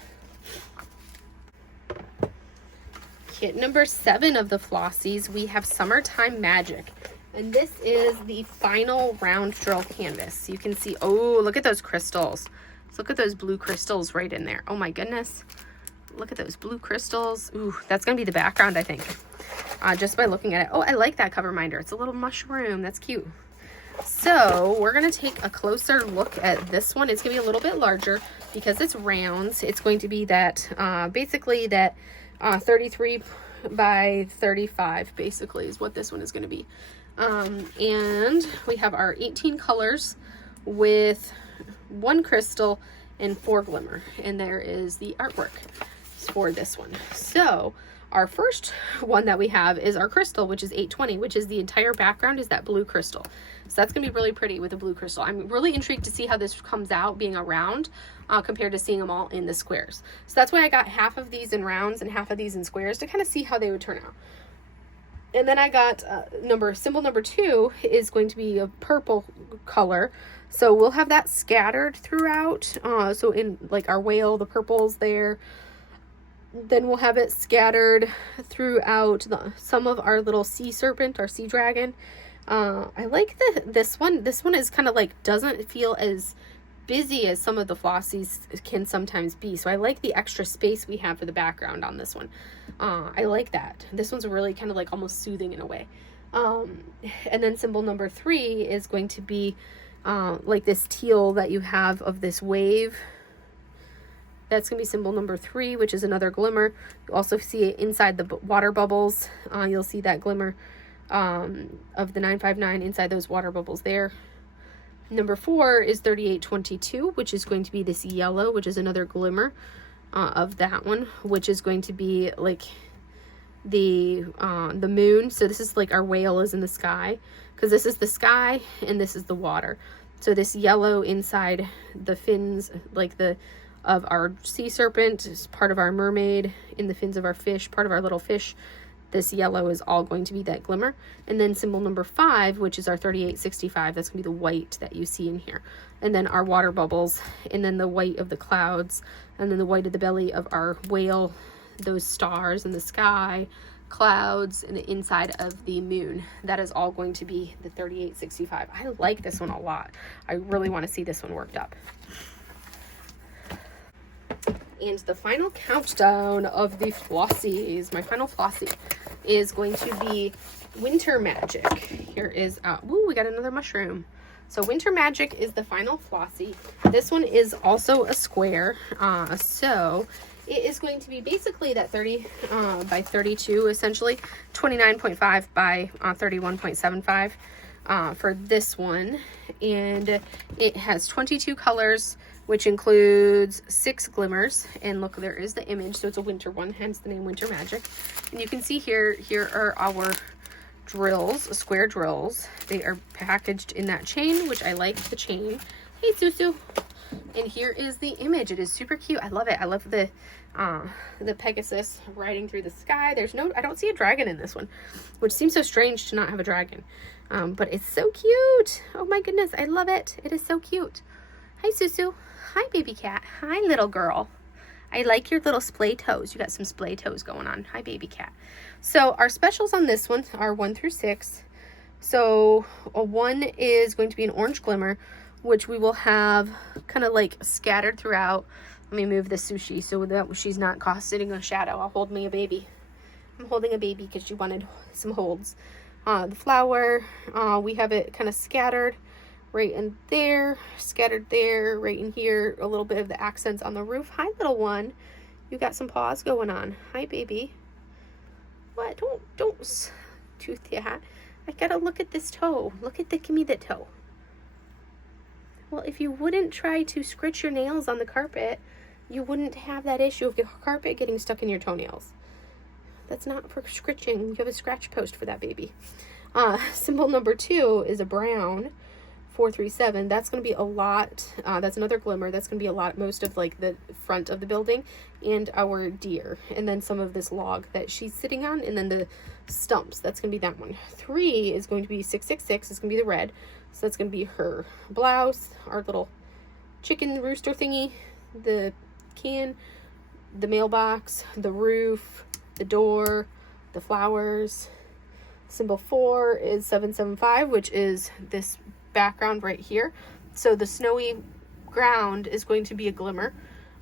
Kit number 7 of the Flossies, we have Summertime Magic. And this is the final round drill canvas. You can see, oh, look at those crystals. Look at those blue crystals right in there. Oh my goodness. Look at those blue crystals. Ooh, that's going to be the background, I think. Just by looking at it. Oh, I like that cover minder. It's a little mushroom. That's cute. So we're going to take a closer look at this one. It's going to be a little bit larger because it's rounds. It's going to be that, basically that 33 by 35, basically, is what this one is going to be. And we have our 18 colors with 1 crystal and 4 glimmer, and there is the artwork for this one. So our first one that we have is our crystal, which is 820, which is the entire background is that blue crystal. So that's gonna be really pretty with a blue crystal. I'm really intrigued to see how this comes out being a round compared to seeing them all in the squares. So that's why I got half of these in rounds and half of these in squares to kind of see how they would turn out. And then I got symbol number 2 is going to be a purple color. So we'll have that scattered throughout. So in like our whale, the purple's there. Then we'll have it scattered throughout some of our little sea serpent, our sea dragon. I like this one. This one is kind of like, doesn't feel as busy as some of the Flossies can sometimes be. So I like the extra space we have for the background on this one. I like that. This one's really kind of like almost soothing in a way. And then symbol number 3 is going to be like this teal that you have of this wave. That's going to be symbol number 3, which is another glimmer. You also see it inside the water bubbles. You'll see that glimmer of the 959 inside those water bubbles there. Number 4 is 3822, which is going to be this yellow, which is another glimmer of that one, which is going to be like the moon. So this is like our whale is in the sky, because this is the sky and this is the water. So this yellow inside the fins, like of our sea serpent, is part of our mermaid, in the fins of our fish, part of our little fish. This yellow is all going to be that glimmer. And then symbol number 5, which is our 3865, that's going to be the white that you see in here. And then our water bubbles, and then the white of the clouds, and then the white of the belly of our whale, those stars in the sky, clouds, and the inside of the moon. That is all going to be the 3865. I like this one a lot. I really want to see this one worked up. And the final countdown of the Flossies, my final Flossie. is going to be Winter Magic. Here is, ooh, we got another mushroom. So Winter Magic is the final Flossy. This one is also a square. So it is going to be basically that 30 by 32, essentially 29.5 by 31.75 for this one. And it has 22 colors, which includes 6 glimmers. And look, there is the image. So it's a winter one, hence the name Winter Magic. And you can see here are our drills, square drills. They are packaged in that chain, which I like the chain. Hey, Susu. And here is the image. It is super cute. I love it. I love the Pegasus riding through the sky. I don't see a dragon in this one, which seems so strange to not have a dragon. But it's so cute. Oh my goodness. I love it. It is so cute. Hi, Susu. Hi, baby cat. Hi, little girl. I like your little splay toes. You got some splay toes going on. Hi, baby cat. So our specials on this one are 1 through 6. So a 1 is going to be an orange glimmer, which we will have kind of like scattered throughout. Let me move the sushi so that she's not sitting in a shadow. I'll hold me a baby. I'm holding a baby because she wanted some holds. The flower, we have it kind of scattered right in there, scattered there, right in here, a little bit of the accents on the roof. Hi, little one. You got some paws going on. Hi, baby. What? Don't tooth your hat. I gotta look at this toe. Give me the toe. Well, if you wouldn't try to scratch your nails on the carpet, you wouldn't have that issue of the carpet getting stuck in your toenails. That's not for scratching. You have a scratch post for that baby. Symbol number 2 is a brown. 437. That's going to be a lot. That's another glimmer. That's going to be a lot, most of like the front of the building and our deer, and then some of this log that she's sitting on, and then the stumps. That's going to be that one. 3 is going to be 666. It's going to be the red. So that's going to be her blouse, our little chicken rooster thingy, the can, the mailbox, the roof, the door, the flowers. Symbol 4 is 775, which is this background right here. So the snowy ground is going to be a glimmer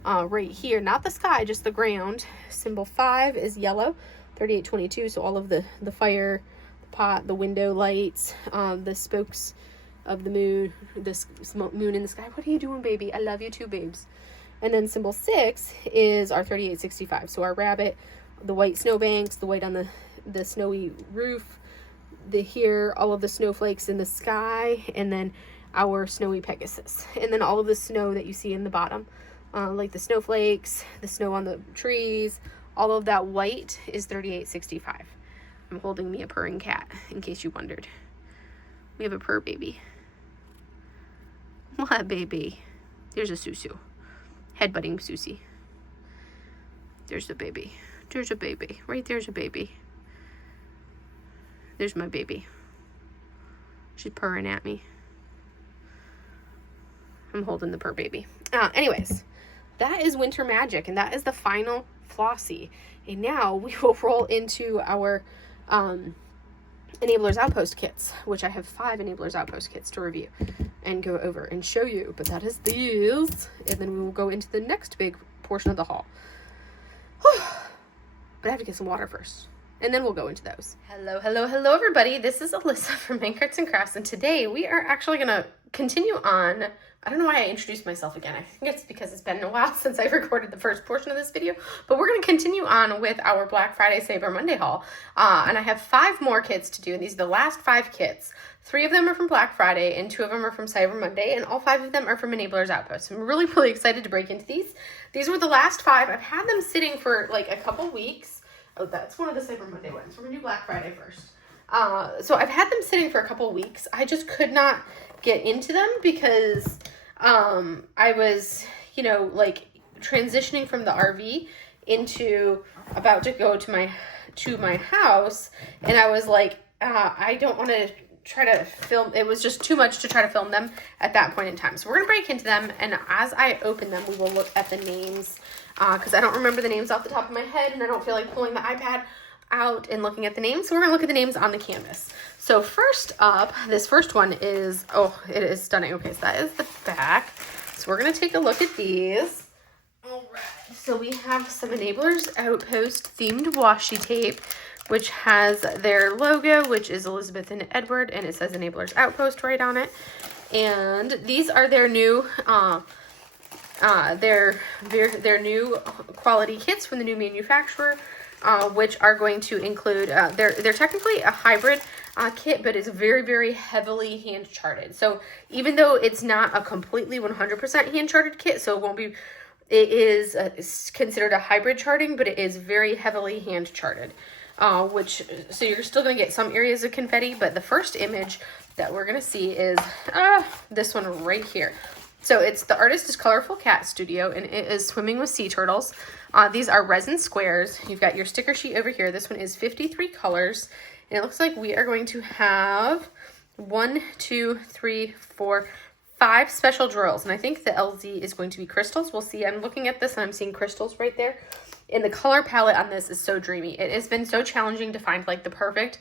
right here, not the sky, just the ground. Symbol 5 is yellow, 3822. So all of the fire, the pot, the window lights, the spokes of the moon, this moon in the sky. What are you doing, baby? I love you too, babes. And then symbol 6 is our 3865. So our rabbit, the white snowbanks, the white on the snowy roof, here, all of the snowflakes in the sky, and then our snowy Pegasus. And then all of the snow that you see in the bottom, like the snowflakes, the snow on the trees, all of that white is 3865. I'm holding me a purring cat, in case you wondered. We have a purr baby. What baby? There's a Susu. Headbutting Susie. There's a baby. There's a baby. Right there's a baby. There's my baby. She's purring at me. I'm holding the purr baby. Anyways, that is Winter Magic, and that is the final Flossy. And now we will roll into our Enablers Outpost kits, which I have 5 Enablers Outpost kits to review and go over and show you. But that is these, and then we will go into the next big portion of the haul. But I have to get some water first, and then we'll go into those. Hello everybody. This is Alyssa from Bank Arts and Crafts, and today we are actually going to continue on. I don't know why I introduced myself again. I think it's because it's been a while since I recorded the first portion of this video, but we're going to continue on with our Black Friday Cyber Monday haul, and I have 5 more kits to do, and these are the last 5 kits. 3 of them are from Black Friday, and 2 of them are from Cyber Monday, and all 5 of them are from Enablers Outpost. I'm really excited to break into these. These were the last 5. I've had them sitting for like a couple weeks. Oh, that's one of the Cyber Monday ones. We're going to do Black Friday first. So I've had them sitting for a couple weeks. I just could not get into them because I was, like transitioning from the RV into about to go to my house, and I was like, I don't want to try to film. It was just too much to try to film them at that point in time. So we're going to break into them, and as I open them, we will look at the names, because I don't remember the names off the top of my head, and I don't feel like pulling the iPad out and looking at the names. So we're gonna look at the names on the canvas. So first up, this first one is, it is stunning. Okay, so that is the back. So we're gonna take a look at these. All right. So we have some Enablers Outpost themed washi tape, which has their logo, which is Elizabeth and Edward, and it says Enablers Outpost right on it. And these are their new their new quality kits from the new manufacturer, which are going to include they're technically a hybrid kit, but it's very, very heavily hand charted. So even though it's not a completely 100% hand charted kit, so it won't be, it is considered a hybrid charting, but it is very heavily hand charted. So you're still going to get some areas of confetti, but the first image that we're going to see is this one right here. So the artist is Colorful Cat Studio, and it is Swimming with Sea Turtles. These are resin squares. You've got your sticker sheet over here. This one is 53 colors, and it looks like we are going to have 1, 2, 3, 4, 5 special drills, and I think the LZ is going to be crystals. We'll see. I'm looking at this, and I'm seeing crystals right there. And the color palette on this is so dreamy. It has been so challenging to find like the perfect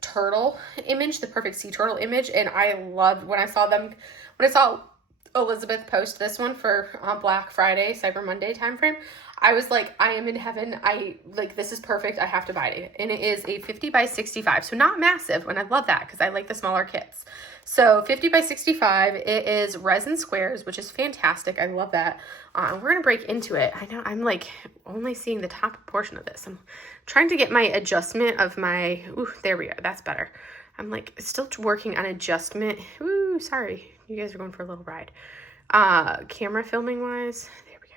turtle image, the perfect sea turtle image, and I loved when I saw Elizabeth post this one for Black Friday, Cyber Monday timeframe. I was like, I am in heaven. This is perfect. I have to buy it. And it is a 50 by 65. So not massive. And I love that because I like the smaller kits. So 50 by 65, it is resin squares, which is fantastic. I love that. We're going to break into it. I know I'm like only seeing the top portion of this. I'm trying to get my adjustment of my, there we go. That's better. I'm like still working on adjustment. Sorry. You guys are going for a little ride. Camera filming wise, there we go.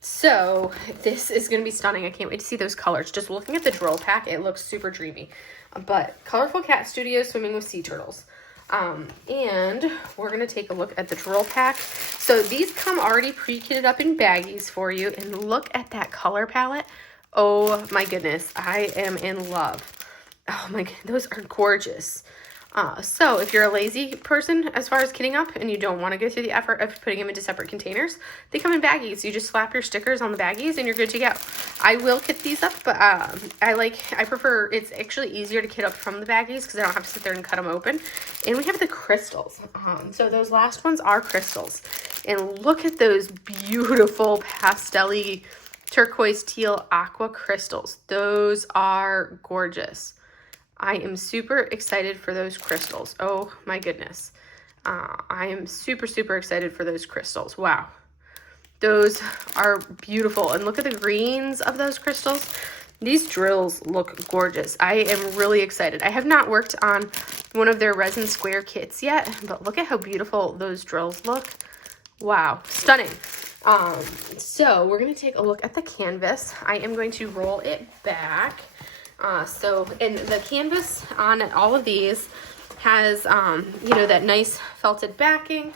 So this is going to be stunning. I can't wait to see those colors. Just looking at the drill pack, it looks super dreamy. But Colorful Cat Studio, Swimming with Sea Turtles. And we're going to take a look at the drill pack. So these come already pre-kitted up in baggies for you. And look at that color palette. Oh my goodness. I am in love. Oh my god, those are gorgeous. So if you're a lazy person as far as kitting up and you don't want to go through the effort of putting them into separate containers, they come in baggies. You just slap your stickers on the baggies and you're good to go. I will kit these up, but I prefer, it's actually easier to kit up from the baggies because I don't have to sit there and cut them open. And we have the crystals. So those last ones are crystals. And look at those beautiful pastel-y turquoise teal aqua crystals. Those are gorgeous. I am super excited for those crystals. Oh my goodness. I am super, super excited for those crystals. Wow. Those are beautiful. And look at the greens of those crystals. These drills look gorgeous. I am really excited. I have not worked on one of their resin square kits yet, but look at how beautiful those drills look. Wow. Stunning. So we're going to take a look at the canvas. I am going to roll it back. And the canvas on all of these has, that nice felted backing.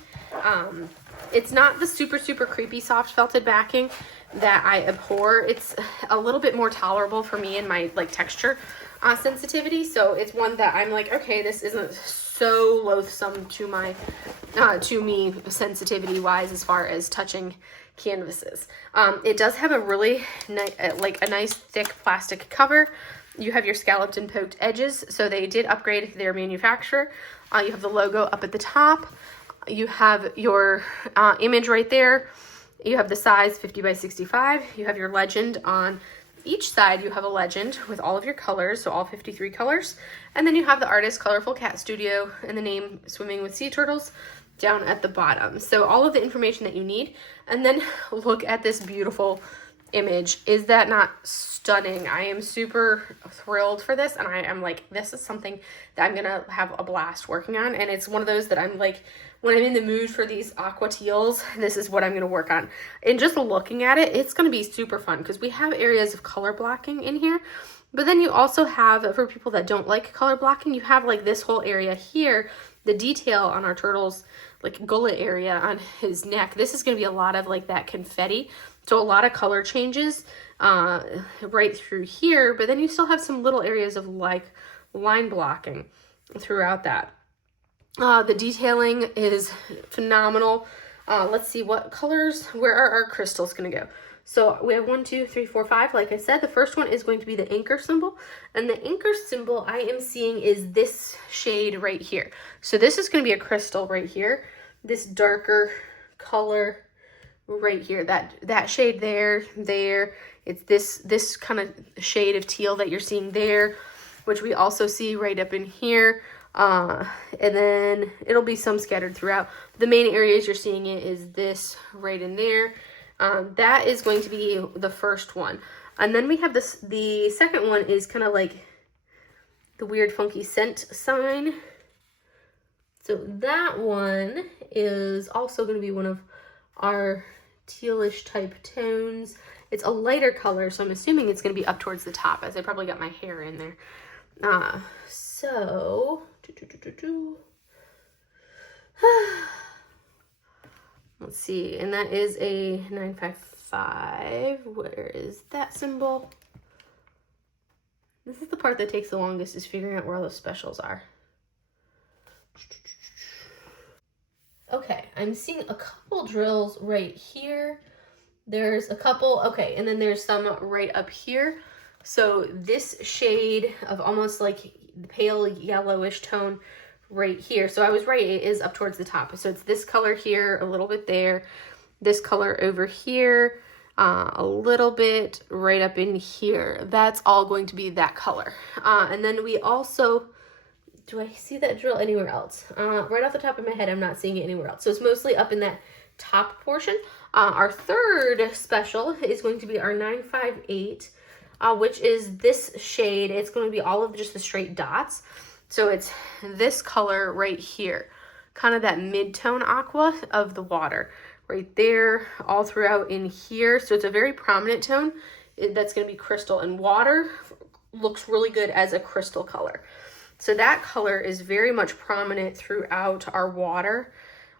It's not the super, super creepy soft felted backing that I abhor. It's a little bit more tolerable for me and my texture sensitivity. So it's one that I'm like, okay, this isn't so loathsome to my, to me sensitivity wise as far as touching canvases. It does have a really nice thick plastic cover. You have your scalloped and poked edges, so they did upgrade their manufacturer. You have the logo up at the top. You have your image right there. You have the size 50 by 65. You have your legend on each side. You have a legend with all of your colors, so all 53 colors. And then you have the artist Colorful Cat Studio and the name Swimming with Sea Turtles down at the bottom. So all of the information that you need. And then look at this beautiful image. Is that not stunning? I am super thrilled for this, and I am like, this is something that I'm gonna have a blast working on. And it's one of those that I'm like, when I'm in the mood for these aqua teals, this is what I'm gonna work on. And just looking at it, it's gonna be super fun because we have areas of color blocking in here, but then you also have, for people that don't like color blocking, you have like this whole area here, the detail on our turtle's gullet area on his neck. This is gonna be a lot of that confetti. So a lot of color changes right through here, but then you still have some little areas of line blocking throughout that. The detailing is phenomenal. Let's see what colors, where are our crystals gonna go? So we have 1, 2, 3, 4, 5. Like I said, the first one is going to be the anchor symbol, and the anchor symbol I am seeing is this shade right here. So this is gonna be a crystal right here, this darker color right here, that shade there. It's this kind of shade of teal that you're seeing there, which we also see right up in here. And then it'll be some scattered throughout. The main areas you're seeing it is this right in there. That is going to be the first one. And then we have this, the second one is kind of like the weird funky scent sign. So that one is also going to be one of our tealish type tones. It's a lighter color, so I'm assuming it's going to be up towards the top, as I probably got my hair in there. Let's see, and that is a 955. Where is that symbol? This is the part that takes the longest, is figuring out where all those specials are. Okay, I'm seeing a couple drills right here. There's a couple, okay, and then there's some right up here. So this shade of almost like pale yellowish tone right here. So I was right, it is up towards the top. So it's this color here, a little bit there, this color over here, a little bit right up in here. That's all going to be that color. And then we also, do I see that drill anywhere else? Right off the top of my head, I'm not seeing it anywhere else. So it's mostly up in that top portion. Our third special is going to be our 958, which is this shade. It's going to be all of just the straight dots. So it's this color right here, kind of that mid-tone aqua of the water right there, all throughout in here. So it's a very prominent tone. That's going to be crystal, and water looks really good as a crystal color. So that color is very much prominent throughout our water.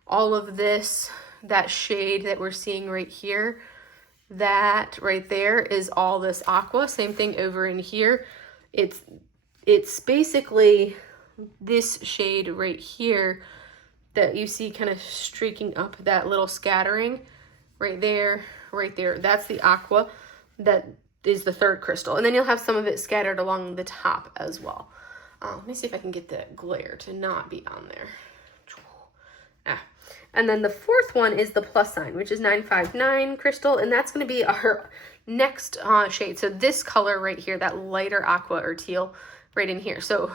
All of this, that shade that we're seeing right here, that right there is all this aqua. Same thing over in here. It's basically this shade right here that you see kind of streaking up, that little scattering right there, right there. That's the aqua. That is the third crystal. And then you'll have some of it scattered along the top as well. Let me see if I can get the glare to not be on there. And then the fourth one is the plus sign, which is 959 crystal, and that's going to be our next shade. So this color right here, that lighter aqua or teal right in here. So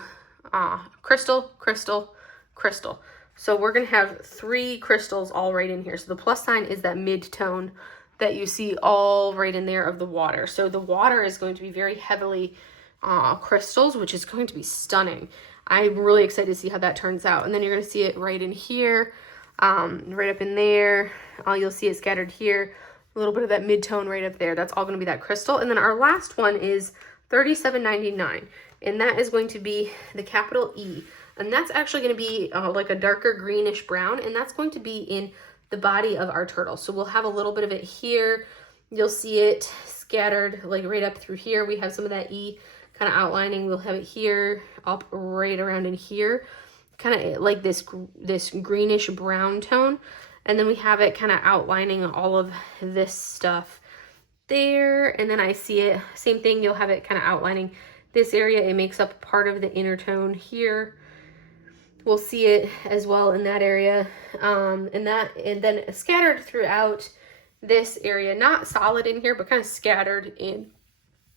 crystal, crystal, crystal. So we're going to have 3 crystals all right in here. So the plus sign is that mid-tone that you see all right in there of the water. So the water is going to be very heavily crystals, which is going to be stunning. I'm really excited to see how that turns out. And then you're going to see it right in here, right up in there. You'll see it scattered here, a little bit of that mid-tone right up there. That's all going to be that crystal. And then our last one is $37.99, and that is going to be the capital E. And that's actually going to be like a darker greenish brown, and that's going to be in the body of our turtle. So we'll have a little bit of it here. You'll see it scattered like right up through here. We have some of that E kind of outlining. We'll have it here, up right around in here, kind of like this greenish brown tone. And then we have it kind of outlining all of this stuff there. And then I see it, same thing, you'll have it kind of outlining this area. It makes up part of the inner tone here. We'll see it as well in that area. And then scattered throughout this area, not solid in here, but kind of scattered in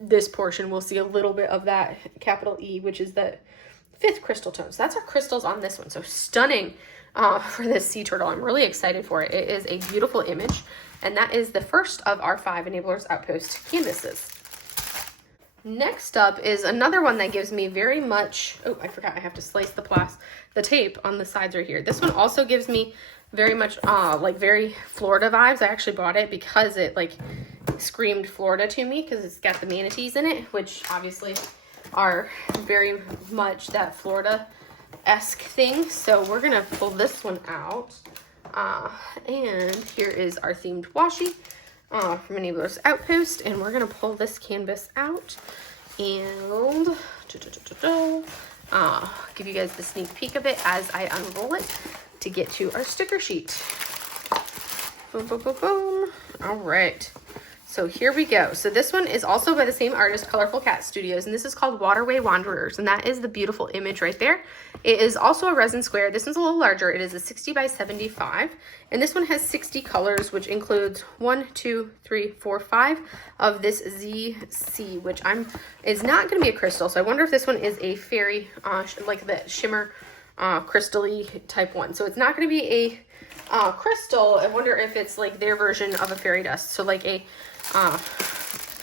this portion. We'll see a little bit of that capital E, which is the 5th crystal tone. So that's our crystals on this one. So stunning for this sea turtle. I'm really excited for it. It is a beautiful image. And that is the first of our 5 Enablers Outpost canvases. Next up is another one that gives me very much, oh, I forgot I have to slice the tape on the sides right here. This one also gives me very much like very Florida vibes. I actually bought it because it like screamed Florida to me, because it's got the manatees in it, which obviously are very much that Florida-esque thing. So we're gonna pull this one out. And here is our themed washi from Enablers Outpost, and we're gonna pull this canvas out and give you guys the sneak peek of it as I unroll it to get to our sticker sheet. Boom, boom, boom, boom. All right. So here we go. So this one is also by the same artist, Colorful Cat Studios, and this is called Waterway Wanderers, and that is the beautiful image right there. It is also a resin square. This one's a little larger. It is a 60 by 75, and this one has 60 colors, which includes 1, 2, 3, 4, 5 of this ZC, which is not going to be a crystal. So I wonder if this one is a fairy, like the shimmer, crystal-y type one. So it's not going to be a crystal. I wonder if it's like their version of a fairy dust. So like a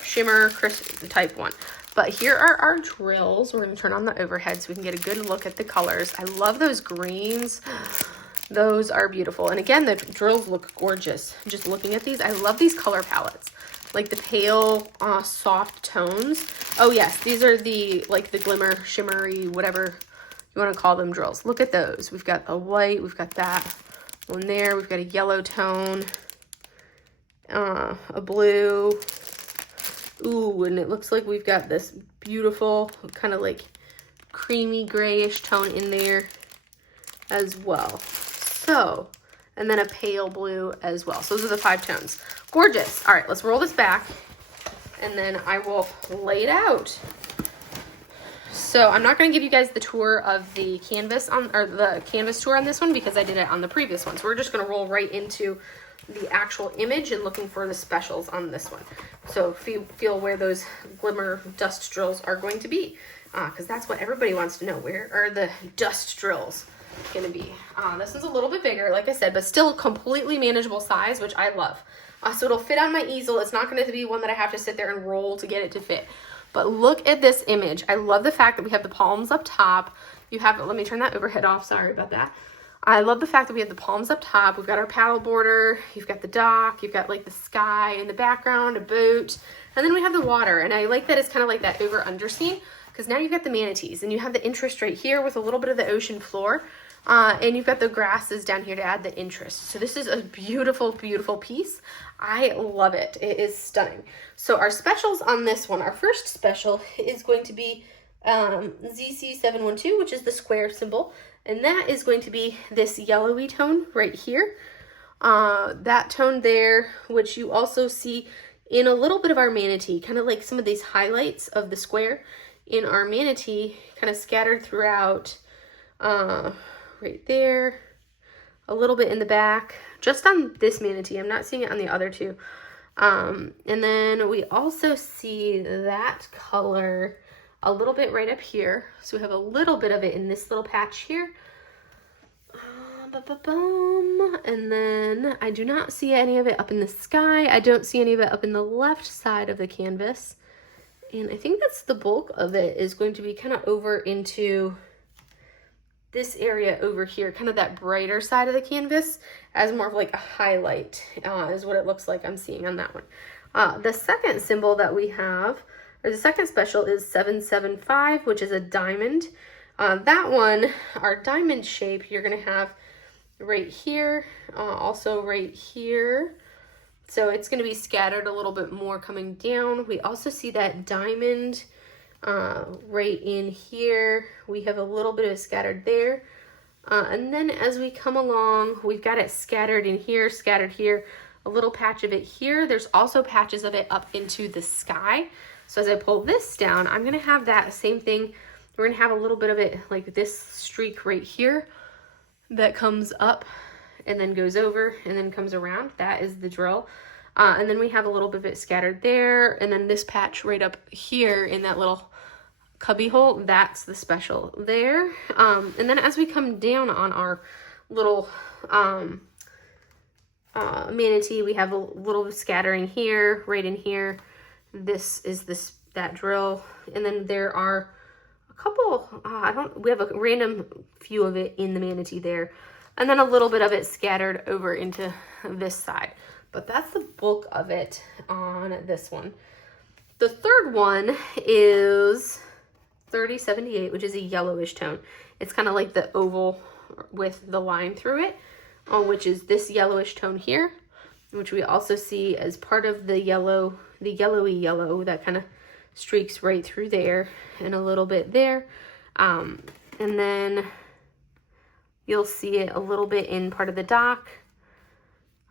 shimmer crystal type one. But here are our drills. We're going to turn on the overhead so we can get a good look at the colors. I love those greens. Those are beautiful. And again, the drills look gorgeous. Just looking at these, I love these color palettes. Like the pale, soft tones. Oh yes, these are the, like the glimmer, shimmery, whatever you want to call them drills. Look at those. We've got a white, we've got that one there. We've got a yellow tone, a blue. Ooh, and it looks like we've got this beautiful kind of like creamy grayish tone in there as well. So, and then a pale blue as well. So those are the 5 tones. Gorgeous. All right, let's roll this back and then I will lay it out. So I'm not going to give you guys the tour of the canvas or the canvas tour on this one because I did it on the previous one. So we're just going to roll right into the actual image and looking for the specials on this one. So feel where those glimmer dust drills are going to be, because that's what everybody wants to know. Where are the dust drills going to be? This one's a little bit bigger, like I said, but still completely manageable size, which I love. So it'll fit on my easel. It's not going to be one that I have to sit there and roll to get it to fit. But look at this image. I love the fact that we have the palms up top. You have, let me turn that overhead off. Sorry about that. I love the fact that we have the palms up top. We've got our paddle border. You've got the dock. You've got like the sky in the background, a boat. And then we have the water. And I like that it's kind of like that over-under scene because now you've got the manatees and you have the interest right here with a little bit of the ocean floor. And you've got the grasses down here to add the interest. So this is a beautiful, beautiful piece. I love it. It is stunning. So our specials on this one, our first special is going to be ZC712, which is the square symbol. And that is going to be this yellowy tone right here. That tone there, which you also see in a little bit of our manatee, kind of like some of these highlights of the square in our manatee, kind of scattered throughout right there, a little bit in the back, just on this manatee. I'm not seeing it on the other two. And then we also see that color a little bit right up here. So we have a little bit of it in this little patch here. And then I do not see any of it up in the sky. I don't see any of it up in the left side of the canvas. And I think that's the bulk of it is going to be kind of over into this area over here, kind of that brighter side of the canvas as more of like a highlight is what it looks like I'm seeing on that one. The second symbol that we have, or the second special, is 775, which is a diamond. That one, our diamond shape, you're going to have right here, also right here. So it's going to be scattered a little bit more coming down. We also see that diamond right in here. We have a little bit of scattered there. And then as we come along, we've got it scattered in here, scattered here, a little patch of it here. There's also patches of it up into the sky. So as I pull this down, I'm going to have that same thing. We're going to have a little bit of it like this streak right here that comes up and then goes over and then comes around. That is the drill. And then we have a little bit of it scattered there. And then this patch right up here in that little cubby hole, that's the special there. And then as we come down on our little manatee, we have a little scattering here, right in here. This is that drill. And then there are a couple, we have a random few of it in the manatee there. And then a little bit of it scattered over into this side. But that's the bulk of it on this one. The third one is 3078, which is a yellowish tone. It's kind of like the oval with the line through it, which is this yellowish tone here, which we also see as part of the yellow, the yellowy yellow that kind of streaks right through there and a little bit there. And then you'll see it a little bit in part of the dock.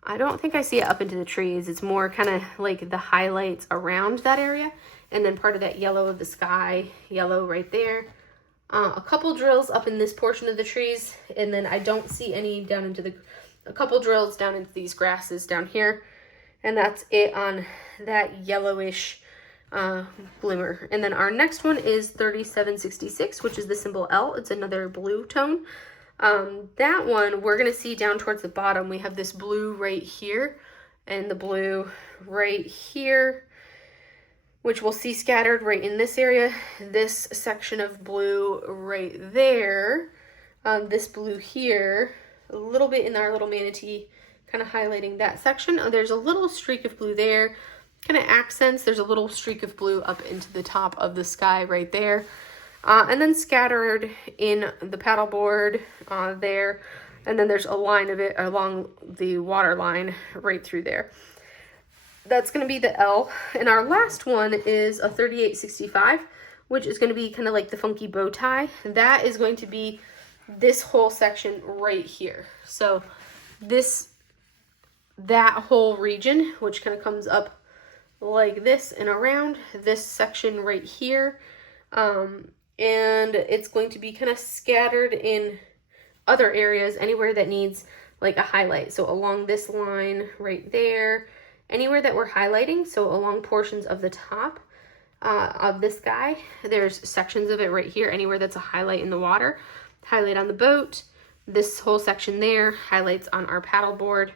I don't think I see it up into the trees. It's more kind of like the highlights around that area. And then part of that yellow of the sky, yellow right there. A couple drills up in this portion of the trees. And then I don't see any down into a couple drills down into these grasses down here. And that's it on that yellowish glimmer. And then our next one is 3766, which is the symbol L. It's another blue tone. That one we're going to see down towards the bottom. We have this blue right here and the blue right here, which we'll see scattered right in this area. This section of blue right there, this blue here, a little bit in our little manatee, kind of highlighting that section. There's a little streak of blue there, kind of accents. There's a little streak of blue up into the top of the sky right there. And then scattered in the paddleboard there. And then there's a line of it along the water line right through there. That's going to be the L. And our last one is a 3865, which is going to be kind of like the funky bow tie. That is going to be this whole section right here. So that whole region, which kind of comes up like this and around this section right here. And it's going to be kind of scattered in other areas, anywhere that needs like a highlight. So along this line right there, anywhere that we're highlighting, so along portions of the top of this guy, there's sections of it right here, anywhere that's a highlight in the water, highlight on the boat, this whole section there, highlights on our paddleboard.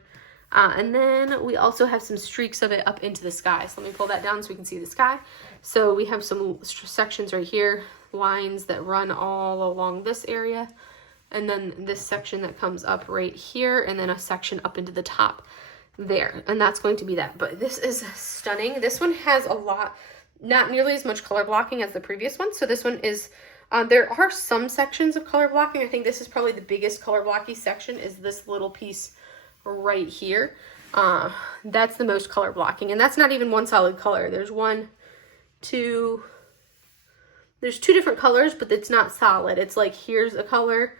And then we also have some streaks of it up into the sky. So let me pull that down so we can see the sky. So we have some sections right here, lines that run all along this area. And then this section that comes up right here, and then a section up into the top there. And that's going to be that. But this is stunning. This one has a lot, not nearly as much color blocking as the previous one. So this one is, there are some sections of color blocking. I think this is probably the biggest color blocky section, is this little piece right here. That's the most color blocking, and that's not even one solid color. There's two different colors, but it's not solid. It's like, here's a color,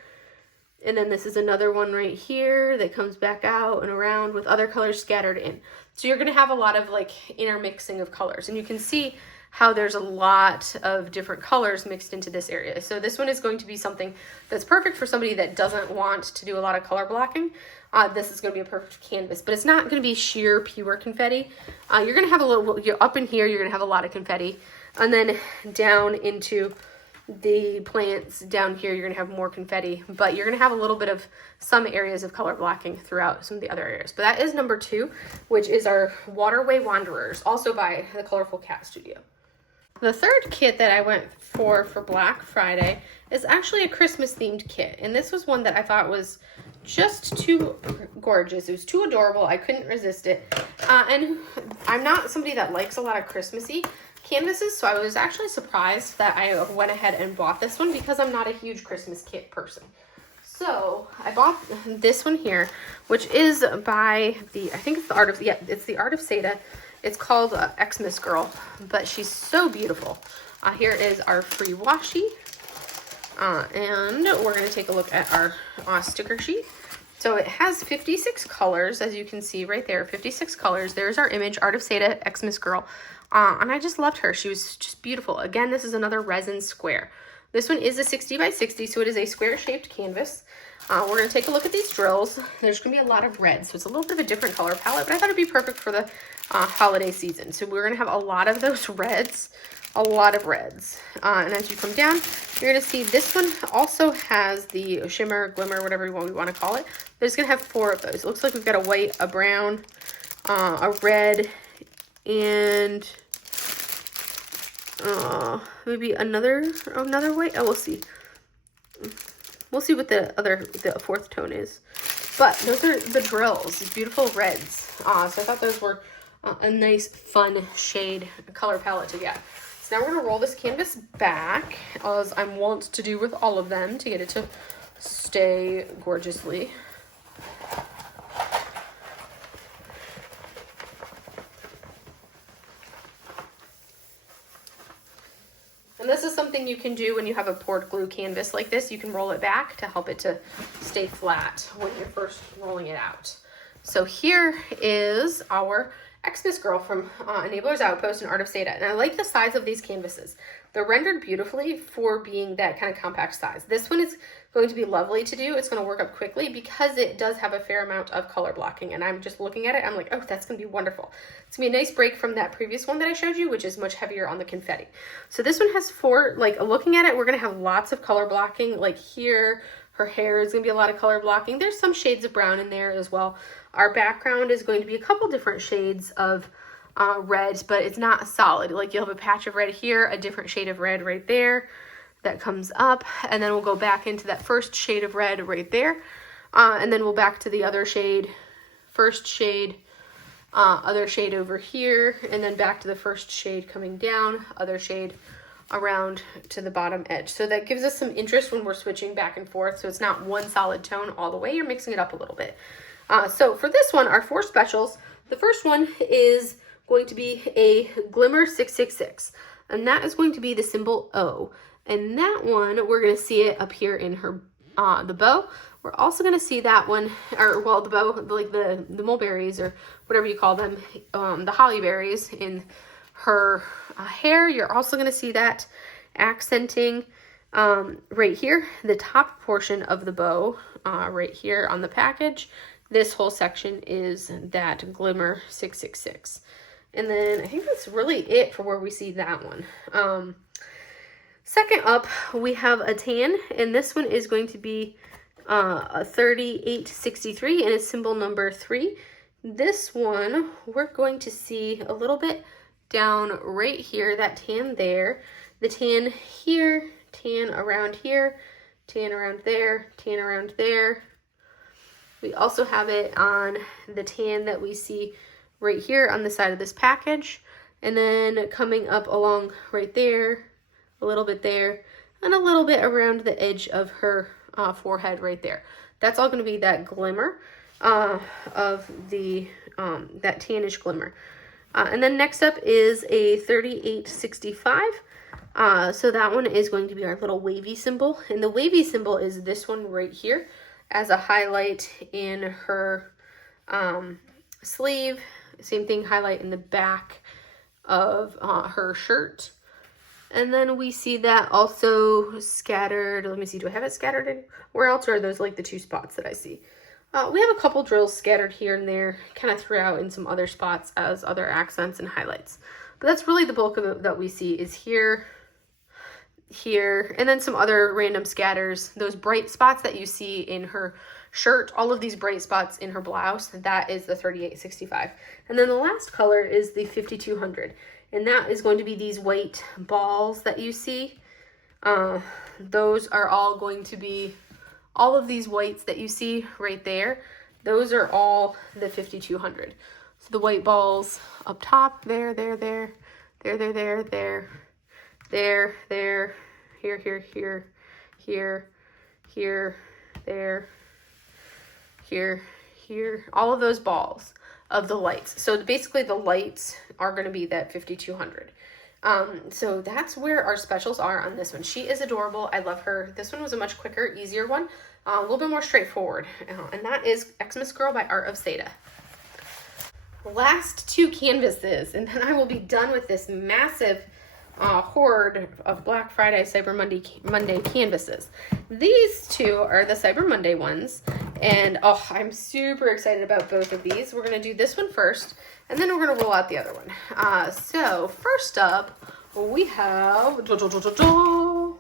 and then this is another one right here that comes back out and around with other colors scattered in. So you're going to have a lot of like intermixing of colors, and you can see how there's a lot of different colors mixed into this area. So this one is going to be something that's perfect for somebody that doesn't want to do a lot of color blocking. This is going to be a perfect canvas, but it's not going to be sheer pure confetti. You're going to have a little, you're up in here, you're going to have a lot of confetti. And then down into the plants down here, you're going to have more confetti, but you're going to have a little bit of some areas of color blocking throughout some of the other areas. But that is number 2, which is our Waterway Wanderers, also by the Colorful Cat Studio. The third kit that I went for Black Friday is actually a Christmas themed kit. And this was one that I thought was just too gorgeous. It was too adorable. I couldn't resist it. And I'm not somebody that likes a lot of Christmassy canvases, so I was actually surprised that I went ahead and bought this one, because I'm not a huge Christmas kit person. So I bought this one here, which is by I think it's the Art of, it's the Art of Seda. It's called Xmas Girl, but she's so beautiful. Here is our free washi. And we're going to take a look at our sticker sheet. So it has 56 colors, as you can see right there, 56 colors. There's our image, Art of Seda, Xmas Girl. And I just loved her. She was just beautiful. Again, this is another resin square. This one is a 60 by 60, so it is a square-shaped canvas. We're going to take a look at these drills. There's going to be a lot of red, so it's a little bit of a different color palette, but I thought it'd be perfect for the holiday season. So we're going to have a lot of those reds, a lot of reds. And as you come down, you're going to see this one also has the shimmer, glimmer, whatever we want to call it. There's going to have 4 of those. It looks like we've got a white, a brown, a red, and maybe another white. Oh, we'll see. We'll see what the 4th tone is. But those are the drills, these beautiful reds. So I thought those were a nice, fun shade color palette to get. So now we're going to roll this canvas back, as I'm wont to do with all of them, to get it to stay gorgeously. And this is something you can do when you have a poured glue canvas like this. You can roll it back to help it to stay flat when you're first rolling it out. So here is our Xmas Girl from Enabler's Outpost and Art of Seda. And I like the size of these canvases. They're rendered beautifully for being that kind of compact size. This one is going to be lovely to do. It's going to work up quickly because it does have a fair amount of color blocking. And I'm just looking at it, I'm like, oh, that's going to be wonderful. It's going to be a nice break from that previous one that I showed you, which is much heavier on the confetti. So this one has 4, like looking at it, we're going to have lots of color blocking. Like here, her hair is going to be a lot of color blocking. There's some shades of brown in there as well. Our background is going to be a couple different shades of red, but it's not solid. Like you'll have a patch of red here, a different shade of red right there that comes up, and then we'll go back into that first shade of red right there, and then we'll back to the other shade, first shade, other shade over here, and then back to the first shade coming down, other shade around to the bottom edge. So that gives us some interest when we're switching back and forth, so it's not one solid tone all the way. You're mixing it up a little bit. So for this one, our 4 specials, the first one is going to be a Glimmer 666, and that is going to be the symbol O. And that one, we're going to see it up here in her, the bow. We're also going to see that one, or well, the bow, like the mulberries or whatever you call them, the holly berries in her hair. You're also going to see that accenting right here, the top portion of the bow right here on the package. This whole section is that Glimmer 666. And then I think that's really it for where we see that one. Second up, we have a tan, and this one is going to be a 3863 and it's symbol number 3. This one, we're going to see a little bit down right here, that tan there, the tan here, tan around here, tan around there, tan around there. We also have it on the tan that we see right here on the side of this package, and then coming up along right there, a little bit there, and a little bit around the edge of her forehead right there. That's all going to be that glimmer of the that tannish glimmer. And then next up is a 3865. So that one is going to be our little wavy symbol, and the wavy symbol is this one right here as a highlight in her sleeve. Same thing, highlight in the back of her shirt. And then we see that also scattered. Let me see, do I have it scattered in? Where else are those like the 2 spots that I see? We have a couple drills scattered here and there, kind of throughout in some other spots as other accents and highlights. But that's really the bulk of it that we see is here, here, and then some other random scatters. Those bright spots that you see in her shirt, all of these bright spots in her blouse, that is the 3865. And then the last color is the 5200. And that is going to be these white balls that you see. Those are all going to be, all of these whites that you see right there, those are all the 5200. So the white balls up top, there, there, there, there, there, there, there, there, there, here, here, here, here, here, there, here, here, all of those balls of the lights. So basically the lights are going to be that 5200. So that's where our specials are on this one. She is adorable. I love her. This one was a much quicker, easier one, a little bit more straightforward. And that is Xmas Girl by Art of Seda. Last 2 canvases, and then I will be done with this massive horde of Black Friday, Cyber Monday canvases. These 2 are the Cyber Monday ones, and oh, I'm super excited about both of these. We're going to do this one first, and then we're going to roll out the other one. So first up, we have a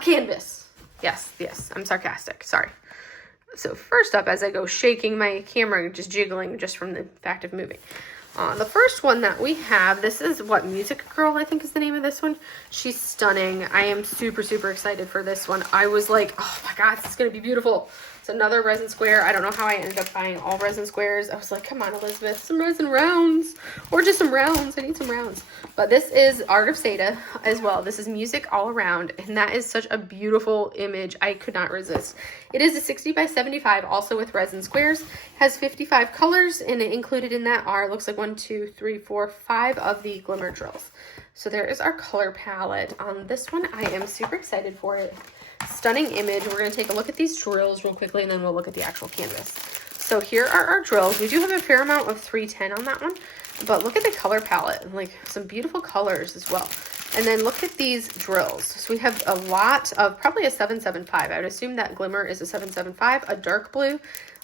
canvas. Yes, I'm sarcastic, sorry. So first up, as I go shaking my camera, just jiggling just from the fact of moving. The first one that we have, this is what, Music Girl, I think is the name of this one. She's stunning. I am super, super excited for this one. I was like, oh my God, this is going to be beautiful. It's another resin square. I don't know how I ended up buying all resin squares. I was like, come on, Elizabeth, some resin rounds, or just some rounds. I need some rounds. But this is Art of Seda as well. This is Music All Around, and that is such a beautiful image. I could not resist. It is a 60 by 75, also with resin squares. Has 55 colors, and included in that are, looks like 1, 2, 3, 4, 5 of the glimmer drills. So there is our color palette on this one. I am super excited for it. Stunning image. We're going to take a look at these drills real quickly, and then we'll look at the actual canvas. So here are our drills. We do have a fair amount of 310 on that one, but look at the color palette, like some beautiful colors as well. And then look at these drills. So we have a lot of, probably a 775. I would assume that glimmer is a 775, a dark blue,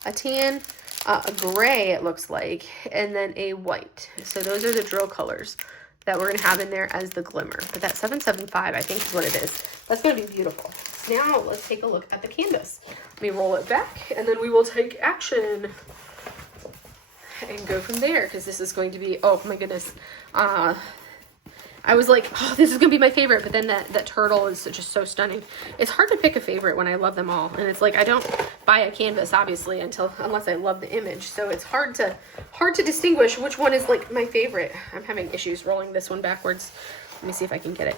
a tan, a gray it looks like, and then a white. So those are the drill colors that we're going to have in there as the glimmer. But that 775 I think is what it is. That's going to be beautiful. Now let's take a look at the canvas. Let me roll it back and then we will take action and go from there, because this is going to be, oh my goodness. I was like, oh, this is going to be my favorite, but then that turtle is just so stunning. It's hard to pick a favorite when I love them all. And it's like, I don't buy a canvas, obviously, unless I love the image. So it's hard to distinguish which one is like my favorite. I'm having issues rolling this one backwards. Let me see if I can get it.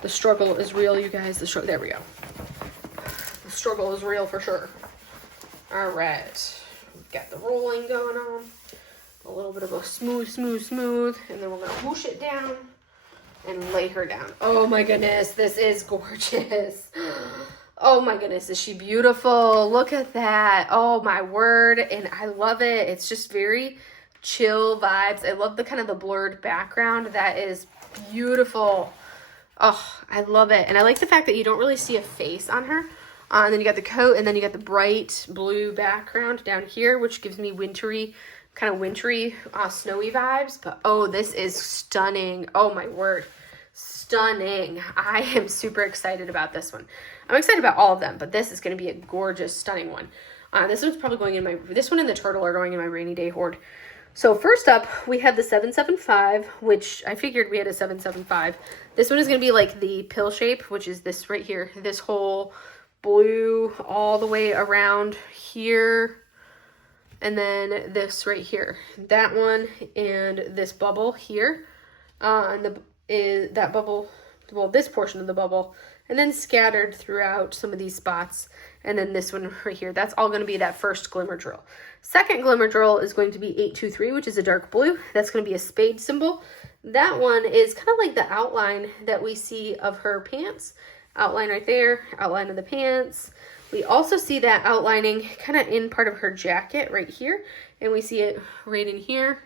The struggle is real, you guys. There we go. The struggle is real for sure. All right. We've got the rolling going on. A little bit of a smooth, and then we're gonna whoosh it down and lay her down. Oh my goodness, this is gorgeous. Oh my goodness, is she beautiful? Look at that. Oh my word, and I love it. It's just very chill vibes. I love the kind of the blurred background. That is beautiful. Oh, I love it. And I like the fact that you don't really see a face on her. And then you got the coat, and then you got the bright blue background down here, which gives me kind of wintry, snowy vibes. But oh, this is stunning. Oh my word, stunning. I am super excited about this one. I'm excited about all of them, but this is going to be a gorgeous, stunning one. This one's probably going in this one and the turtle are going in my rainy day hoard. So first up, we have the 775, which I figured we had a 775. This one is going to be like the pill shape, which is this right here, this whole blue all the way around here. And then this right here, that one, and this bubble here, and that bubble, well, this portion of the bubble, and then scattered throughout some of these spots, and then this one right here. That's all going to be that first glimmer drill. Second glimmer drill is going to be 823, which is a dark blue. That's going to be a spade symbol. That one is kind of like the outline that we see of her pants. Outline right there, outline of the pants. We also see that outlining kind of in part of her jacket right here. And we see it right in here.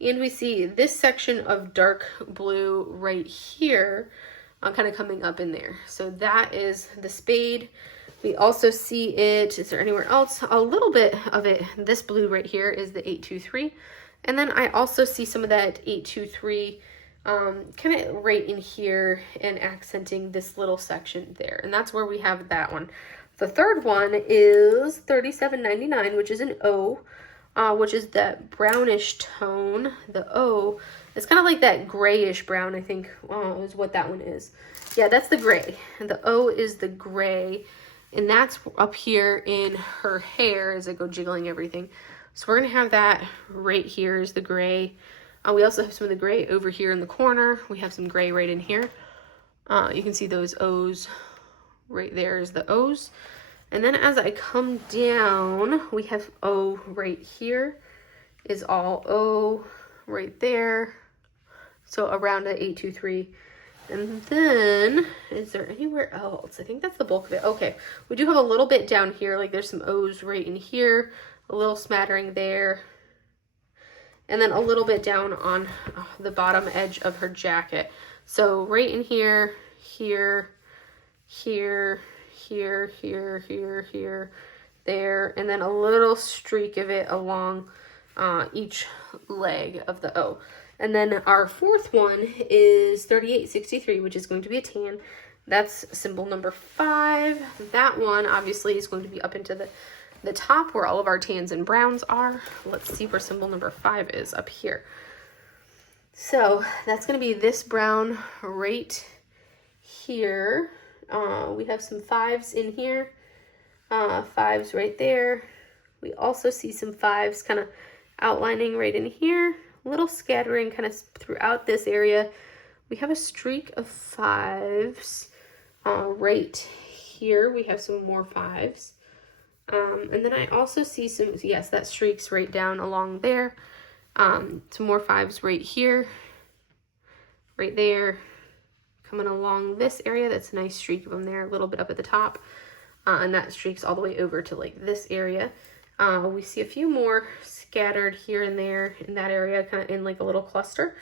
And we see this section of dark blue right here kind of coming up in there. So that is the spade. We also see it, is there anywhere else? A little bit of it, this blue right here is the 823. And then I also see some of that 823 kind of right in here and accenting this little section there. And that's where we have that one. The third one is 37.99, which is an O, which is that brownish tone. The O is kind of like that grayish brown, I think, is what that one is. Yeah, that's the gray. And the O is the gray, and that's up here in her hair as I go jiggling everything. So we're going to have that right here is the gray. We also have some of the gray over here in the corner. We have some gray right in here. You can see those O's. Right there is the O's. And then as I come down, we have O right here is all O right there. So around the 823. And then, is there anywhere else? I think that's the bulk of it. Okay, we do have a little bit down here. Like there's some O's right in here. A little smattering there. And then a little bit down on the bottom edge of her jacket. So right in here, here, here, here, here, here, here, there, and then a little streak of it along each leg of the O. And then our fourth one is 3863, which is going to be a tan. That's symbol number 5. That one obviously is going to be up into the top where all of our tans and browns are. Let's see where symbol number 5 is, up here. So that's going to be this brown right here. We have some 5s in here, 5s right there. We also see some 5s kind of outlining right in here, a little scattering kind of throughout this area. We have a streak of 5s right here. We have some more 5s. And then I also see some, yes, that streaks right down along there. Some more 5s right here, right there. Coming along this area, that's a nice streak of them there, a little bit up at the top, and that streaks all the way over to like this area. We see a few more scattered here and there in that area, kind of in like a little cluster.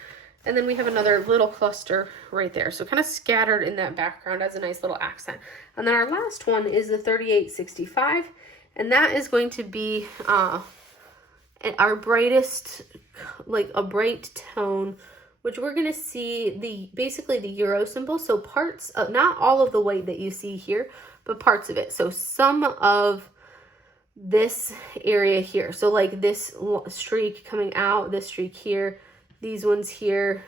And then we have another little cluster right there. So kind of scattered in that background as a nice little accent. And then our last one is the 3865. And that is going to be our brightest, like a bright tone, which we're going to see basically the euro symbol. So parts of, not all of the white that you see here, but parts of it. So some of this area here. So like this streak coming out, this streak here, these ones here,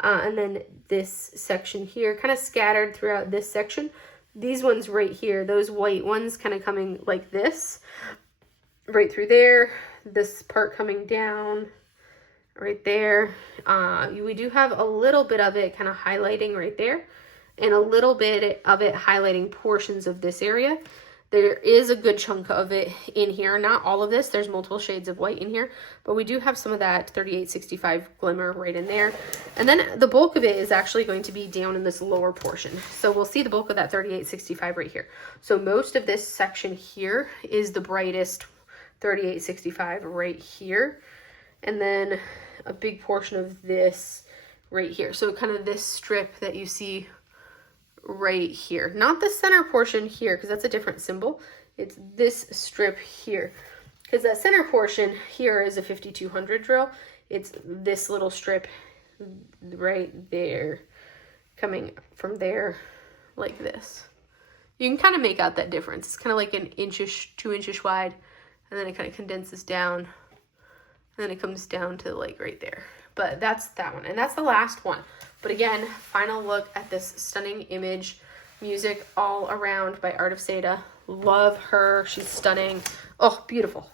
and then this section here, kind of scattered throughout this section. These ones right here, those white ones kind of coming like this, right through there, this part coming down, right there. We do have a little bit of it kind of highlighting right there, and a little bit of it highlighting portions of this area. There is a good chunk of it in here. Not all of this. There's multiple shades of white in here, but we do have some of that 3865 glimmer right in there. And then the bulk of it is actually going to be down in this lower portion. So we'll see the bulk of that 3865 right here. So most of this section here is the brightest 3865 right here. And then a big portion of this right here. So kind of this strip that you see right here, not the center portion here, because that's a different symbol. It's this strip here, because that center portion here is a 5200 drill. It's this little strip right there, coming from there like this. You can kind of make out that difference. It's kind of like an inchish, 2 inches wide, and then it kind of condenses down, and then it comes down to like right there. But that's that one, and that's the last one. But again, final look at this stunning image. Music all around by Art of Seda. Love her. She's stunning. Oh, beautiful.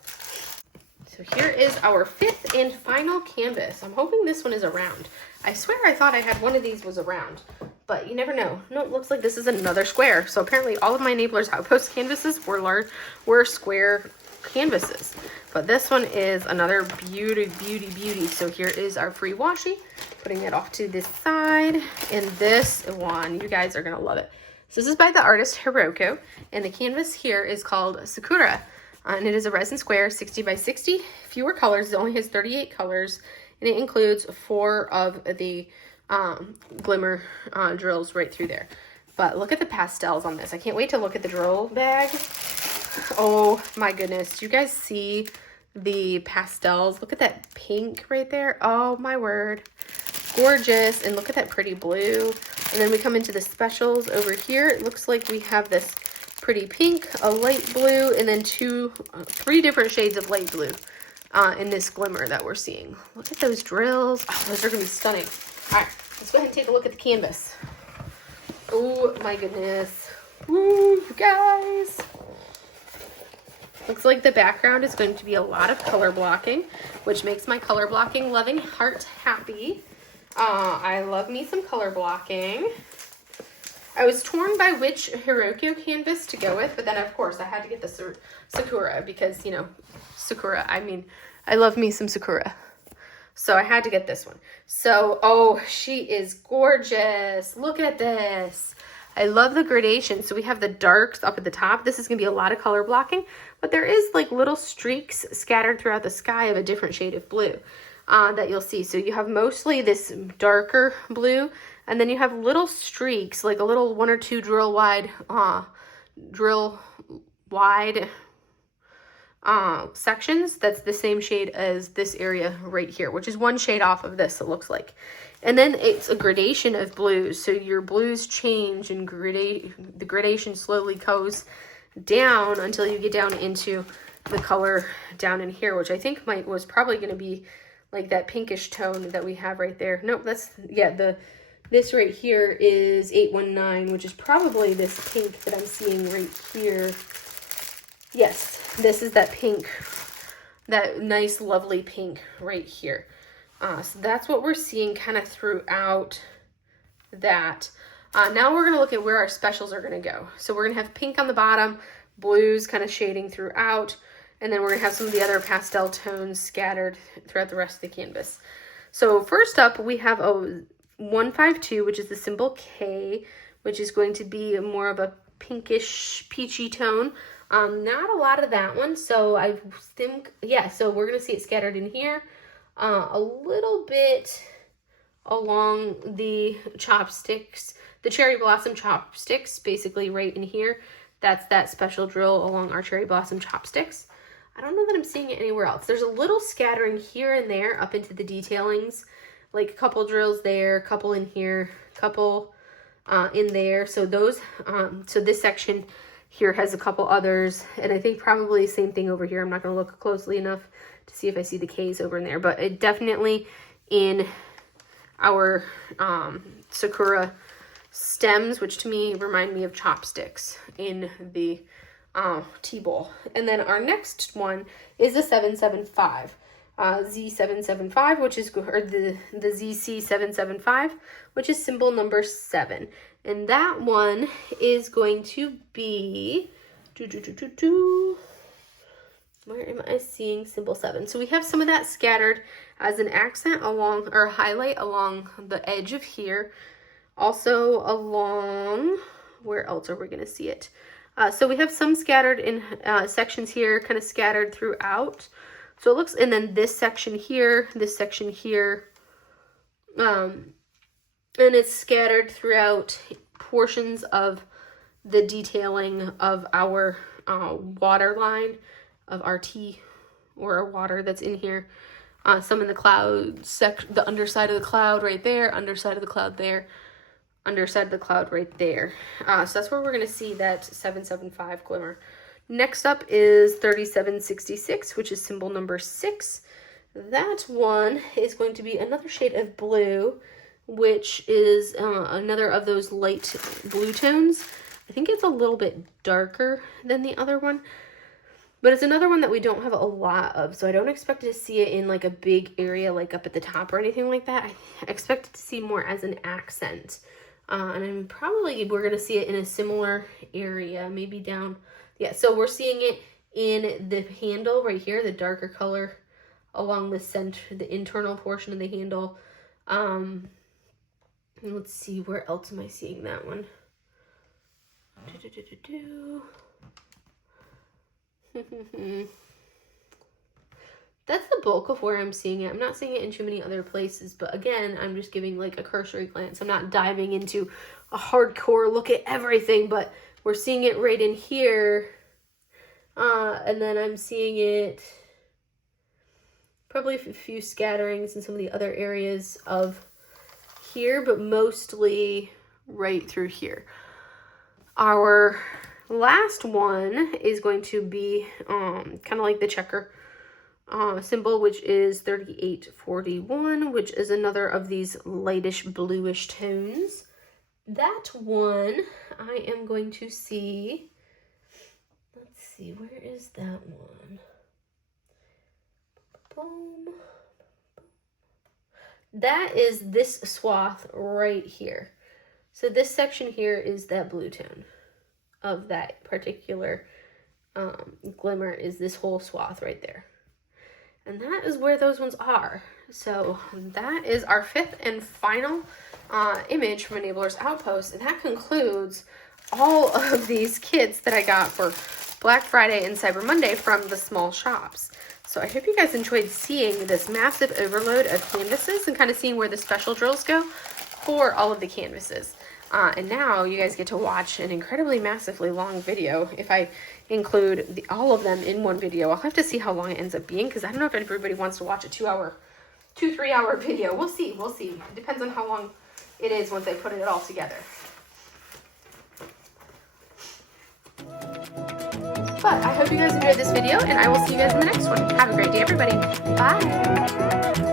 So here is our 5th and final canvas. I'm hoping this one is around. I swear I thought I had one of these was around, but you never know. No, it looks like this is another square. So apparently all of my Enablers Outpost canvases were square canvases. But this one is another beauty. So here is our free washi. Putting it off to this side. And this one, you guys are going to love it. So this is by the artist Hiroko. And the canvas here is called Sakura. And it is a resin square, 60 by 60. Fewer colors. It only has 38 colors. And it includes 4 of the glimmer drills right through there. But look at the pastels on this. I can't wait to look at the drill bag. Oh my goodness. Do you guys see the pastels? Look at that pink right there. Oh my word. Gorgeous. And look at that pretty blue. And then we come into the specials over here. It looks like we have this pretty pink, a light blue, and then 3 different shades of light blue in this glimmer that we're seeing. Look at those drills. Oh, those are going to be stunning. All right, let's go ahead and take a look at the canvas. Oh my goodness. Woo, you guys. Looks like the background is going to be a lot of color blocking, which makes my color blocking loving heart happy. I love me some color blocking. I was torn by which Hiroko canvas to go with, but then of course I had to get the Sakura because, you know, Sakura, I mean, I love me some Sakura. So I had to get this one. So, oh, she is gorgeous. Look at this. I love the gradation. So we have the darks up at the top. This is going to be a lot of color blocking, but there is like little streaks scattered throughout the sky of a different shade of blue that you'll see. So you have mostly this darker blue, and then you have little streaks, like a little 1 or 2 drill wide sections that's the same shade as this area right here, which is 1 shade off of this, it looks like. And then it's a gradation of blues, so your blues change and the gradation slowly goes down until you get down into the color down in here, which I think was probably going to be like that pinkish tone that we have right there. Nope, that's, yeah, this right here is 819, which is probably this pink that I'm seeing right here. Yes, this is that pink, that nice, lovely pink right here. So that's what we're seeing kind of throughout that. Now we're going to look at where our specials are going to go. So we're going to have pink on the bottom, blues kind of shading throughout, and then we're going to have some of the other pastel tones scattered throughout the rest of the canvas. So first up, we have a 152, which is the symbol K, which is going to be more of a pinkish, peachy tone. Not a lot of that one, so I think, yeah, so we're going to see it scattered in here, a little bit along the chopsticks, the cherry blossom chopsticks, basically right in here. That's that special drill along our cherry blossom chopsticks. I don't know that I'm seeing it anywhere else. There's a little scattering here and there up into the detailings, like a couple drills there, a couple in here, a couple in there. So those, so this section here has a couple others, and I think probably same thing over here. I'm not going to look closely enough to see if I see the K's over in there, but it definitely in our Sakura stems, which to me remind me of chopsticks in the T-bowl. And then our next one is a 775. Z775, which is, or the ZC775, which is symbol number 7. And that one is going to be, where am I seeing symbol 7? So we have some of that scattered as an accent along, or highlight along the edge of here. Also along, where else are we going to see it? So we have some scattered in sections here, kind of scattered throughout. So it looks, and then this section here, and it's scattered throughout portions of the detailing of our water line, of our tea or our water that's in here. Some in the cloud, the underside of the cloud right there, underside of the cloud there, underside of the cloud right there. So that's where we're going to see that 775 glimmer. Next up is 3766, which is symbol number 6. That one is going to be another shade of blue, which is another of those light blue tones. I think it's a little bit darker than the other one, but it's another one that we don't have a lot of, so I don't expect to see it in like a big area like up at the top or anything like that. I expect it to see more as an accent. And we're going to see it in a similar area, maybe down. Yeah, so we're seeing it in the handle right here, the darker color along the center, the internal portion of the handle. Let's see, where else am I seeing that one? That's the bulk of where I'm seeing it. I'm not seeing it in too many other places, but again, I'm just giving like a cursory glance. I'm not diving into a hardcore look at everything, but we're seeing it right in here. And then I'm seeing it probably a few scatterings in some of the other areas of here, but mostly right through here. Our last one is going to be kind of like the checker symbol, which is 3841, which is another of these lightish bluish tones. That one I am going to see, let's see, where is that one? Boom. That is this swath right here. So this section here is that blue tone of that particular glimmer, is this whole swath right there. And that is where those ones are. So that is our fifth and final image from Enabler's Outpost. And that concludes all of these kits that I got for Black Friday and Cyber Monday from the small shops. So I hope you guys enjoyed seeing this massive overload of canvases and kind of seeing where the special drills go for all of the canvases. And now you guys get to watch an incredibly massively long video. If I include all of them in one video, I'll have to see how long it ends up being, because I don't know if everybody wants to watch a 2-3 hour video. We'll see. It depends on how long it is once I put it all together. But I hope you guys enjoyed this video, and I will see you guys in the next one. Have a great day, everybody. Bye.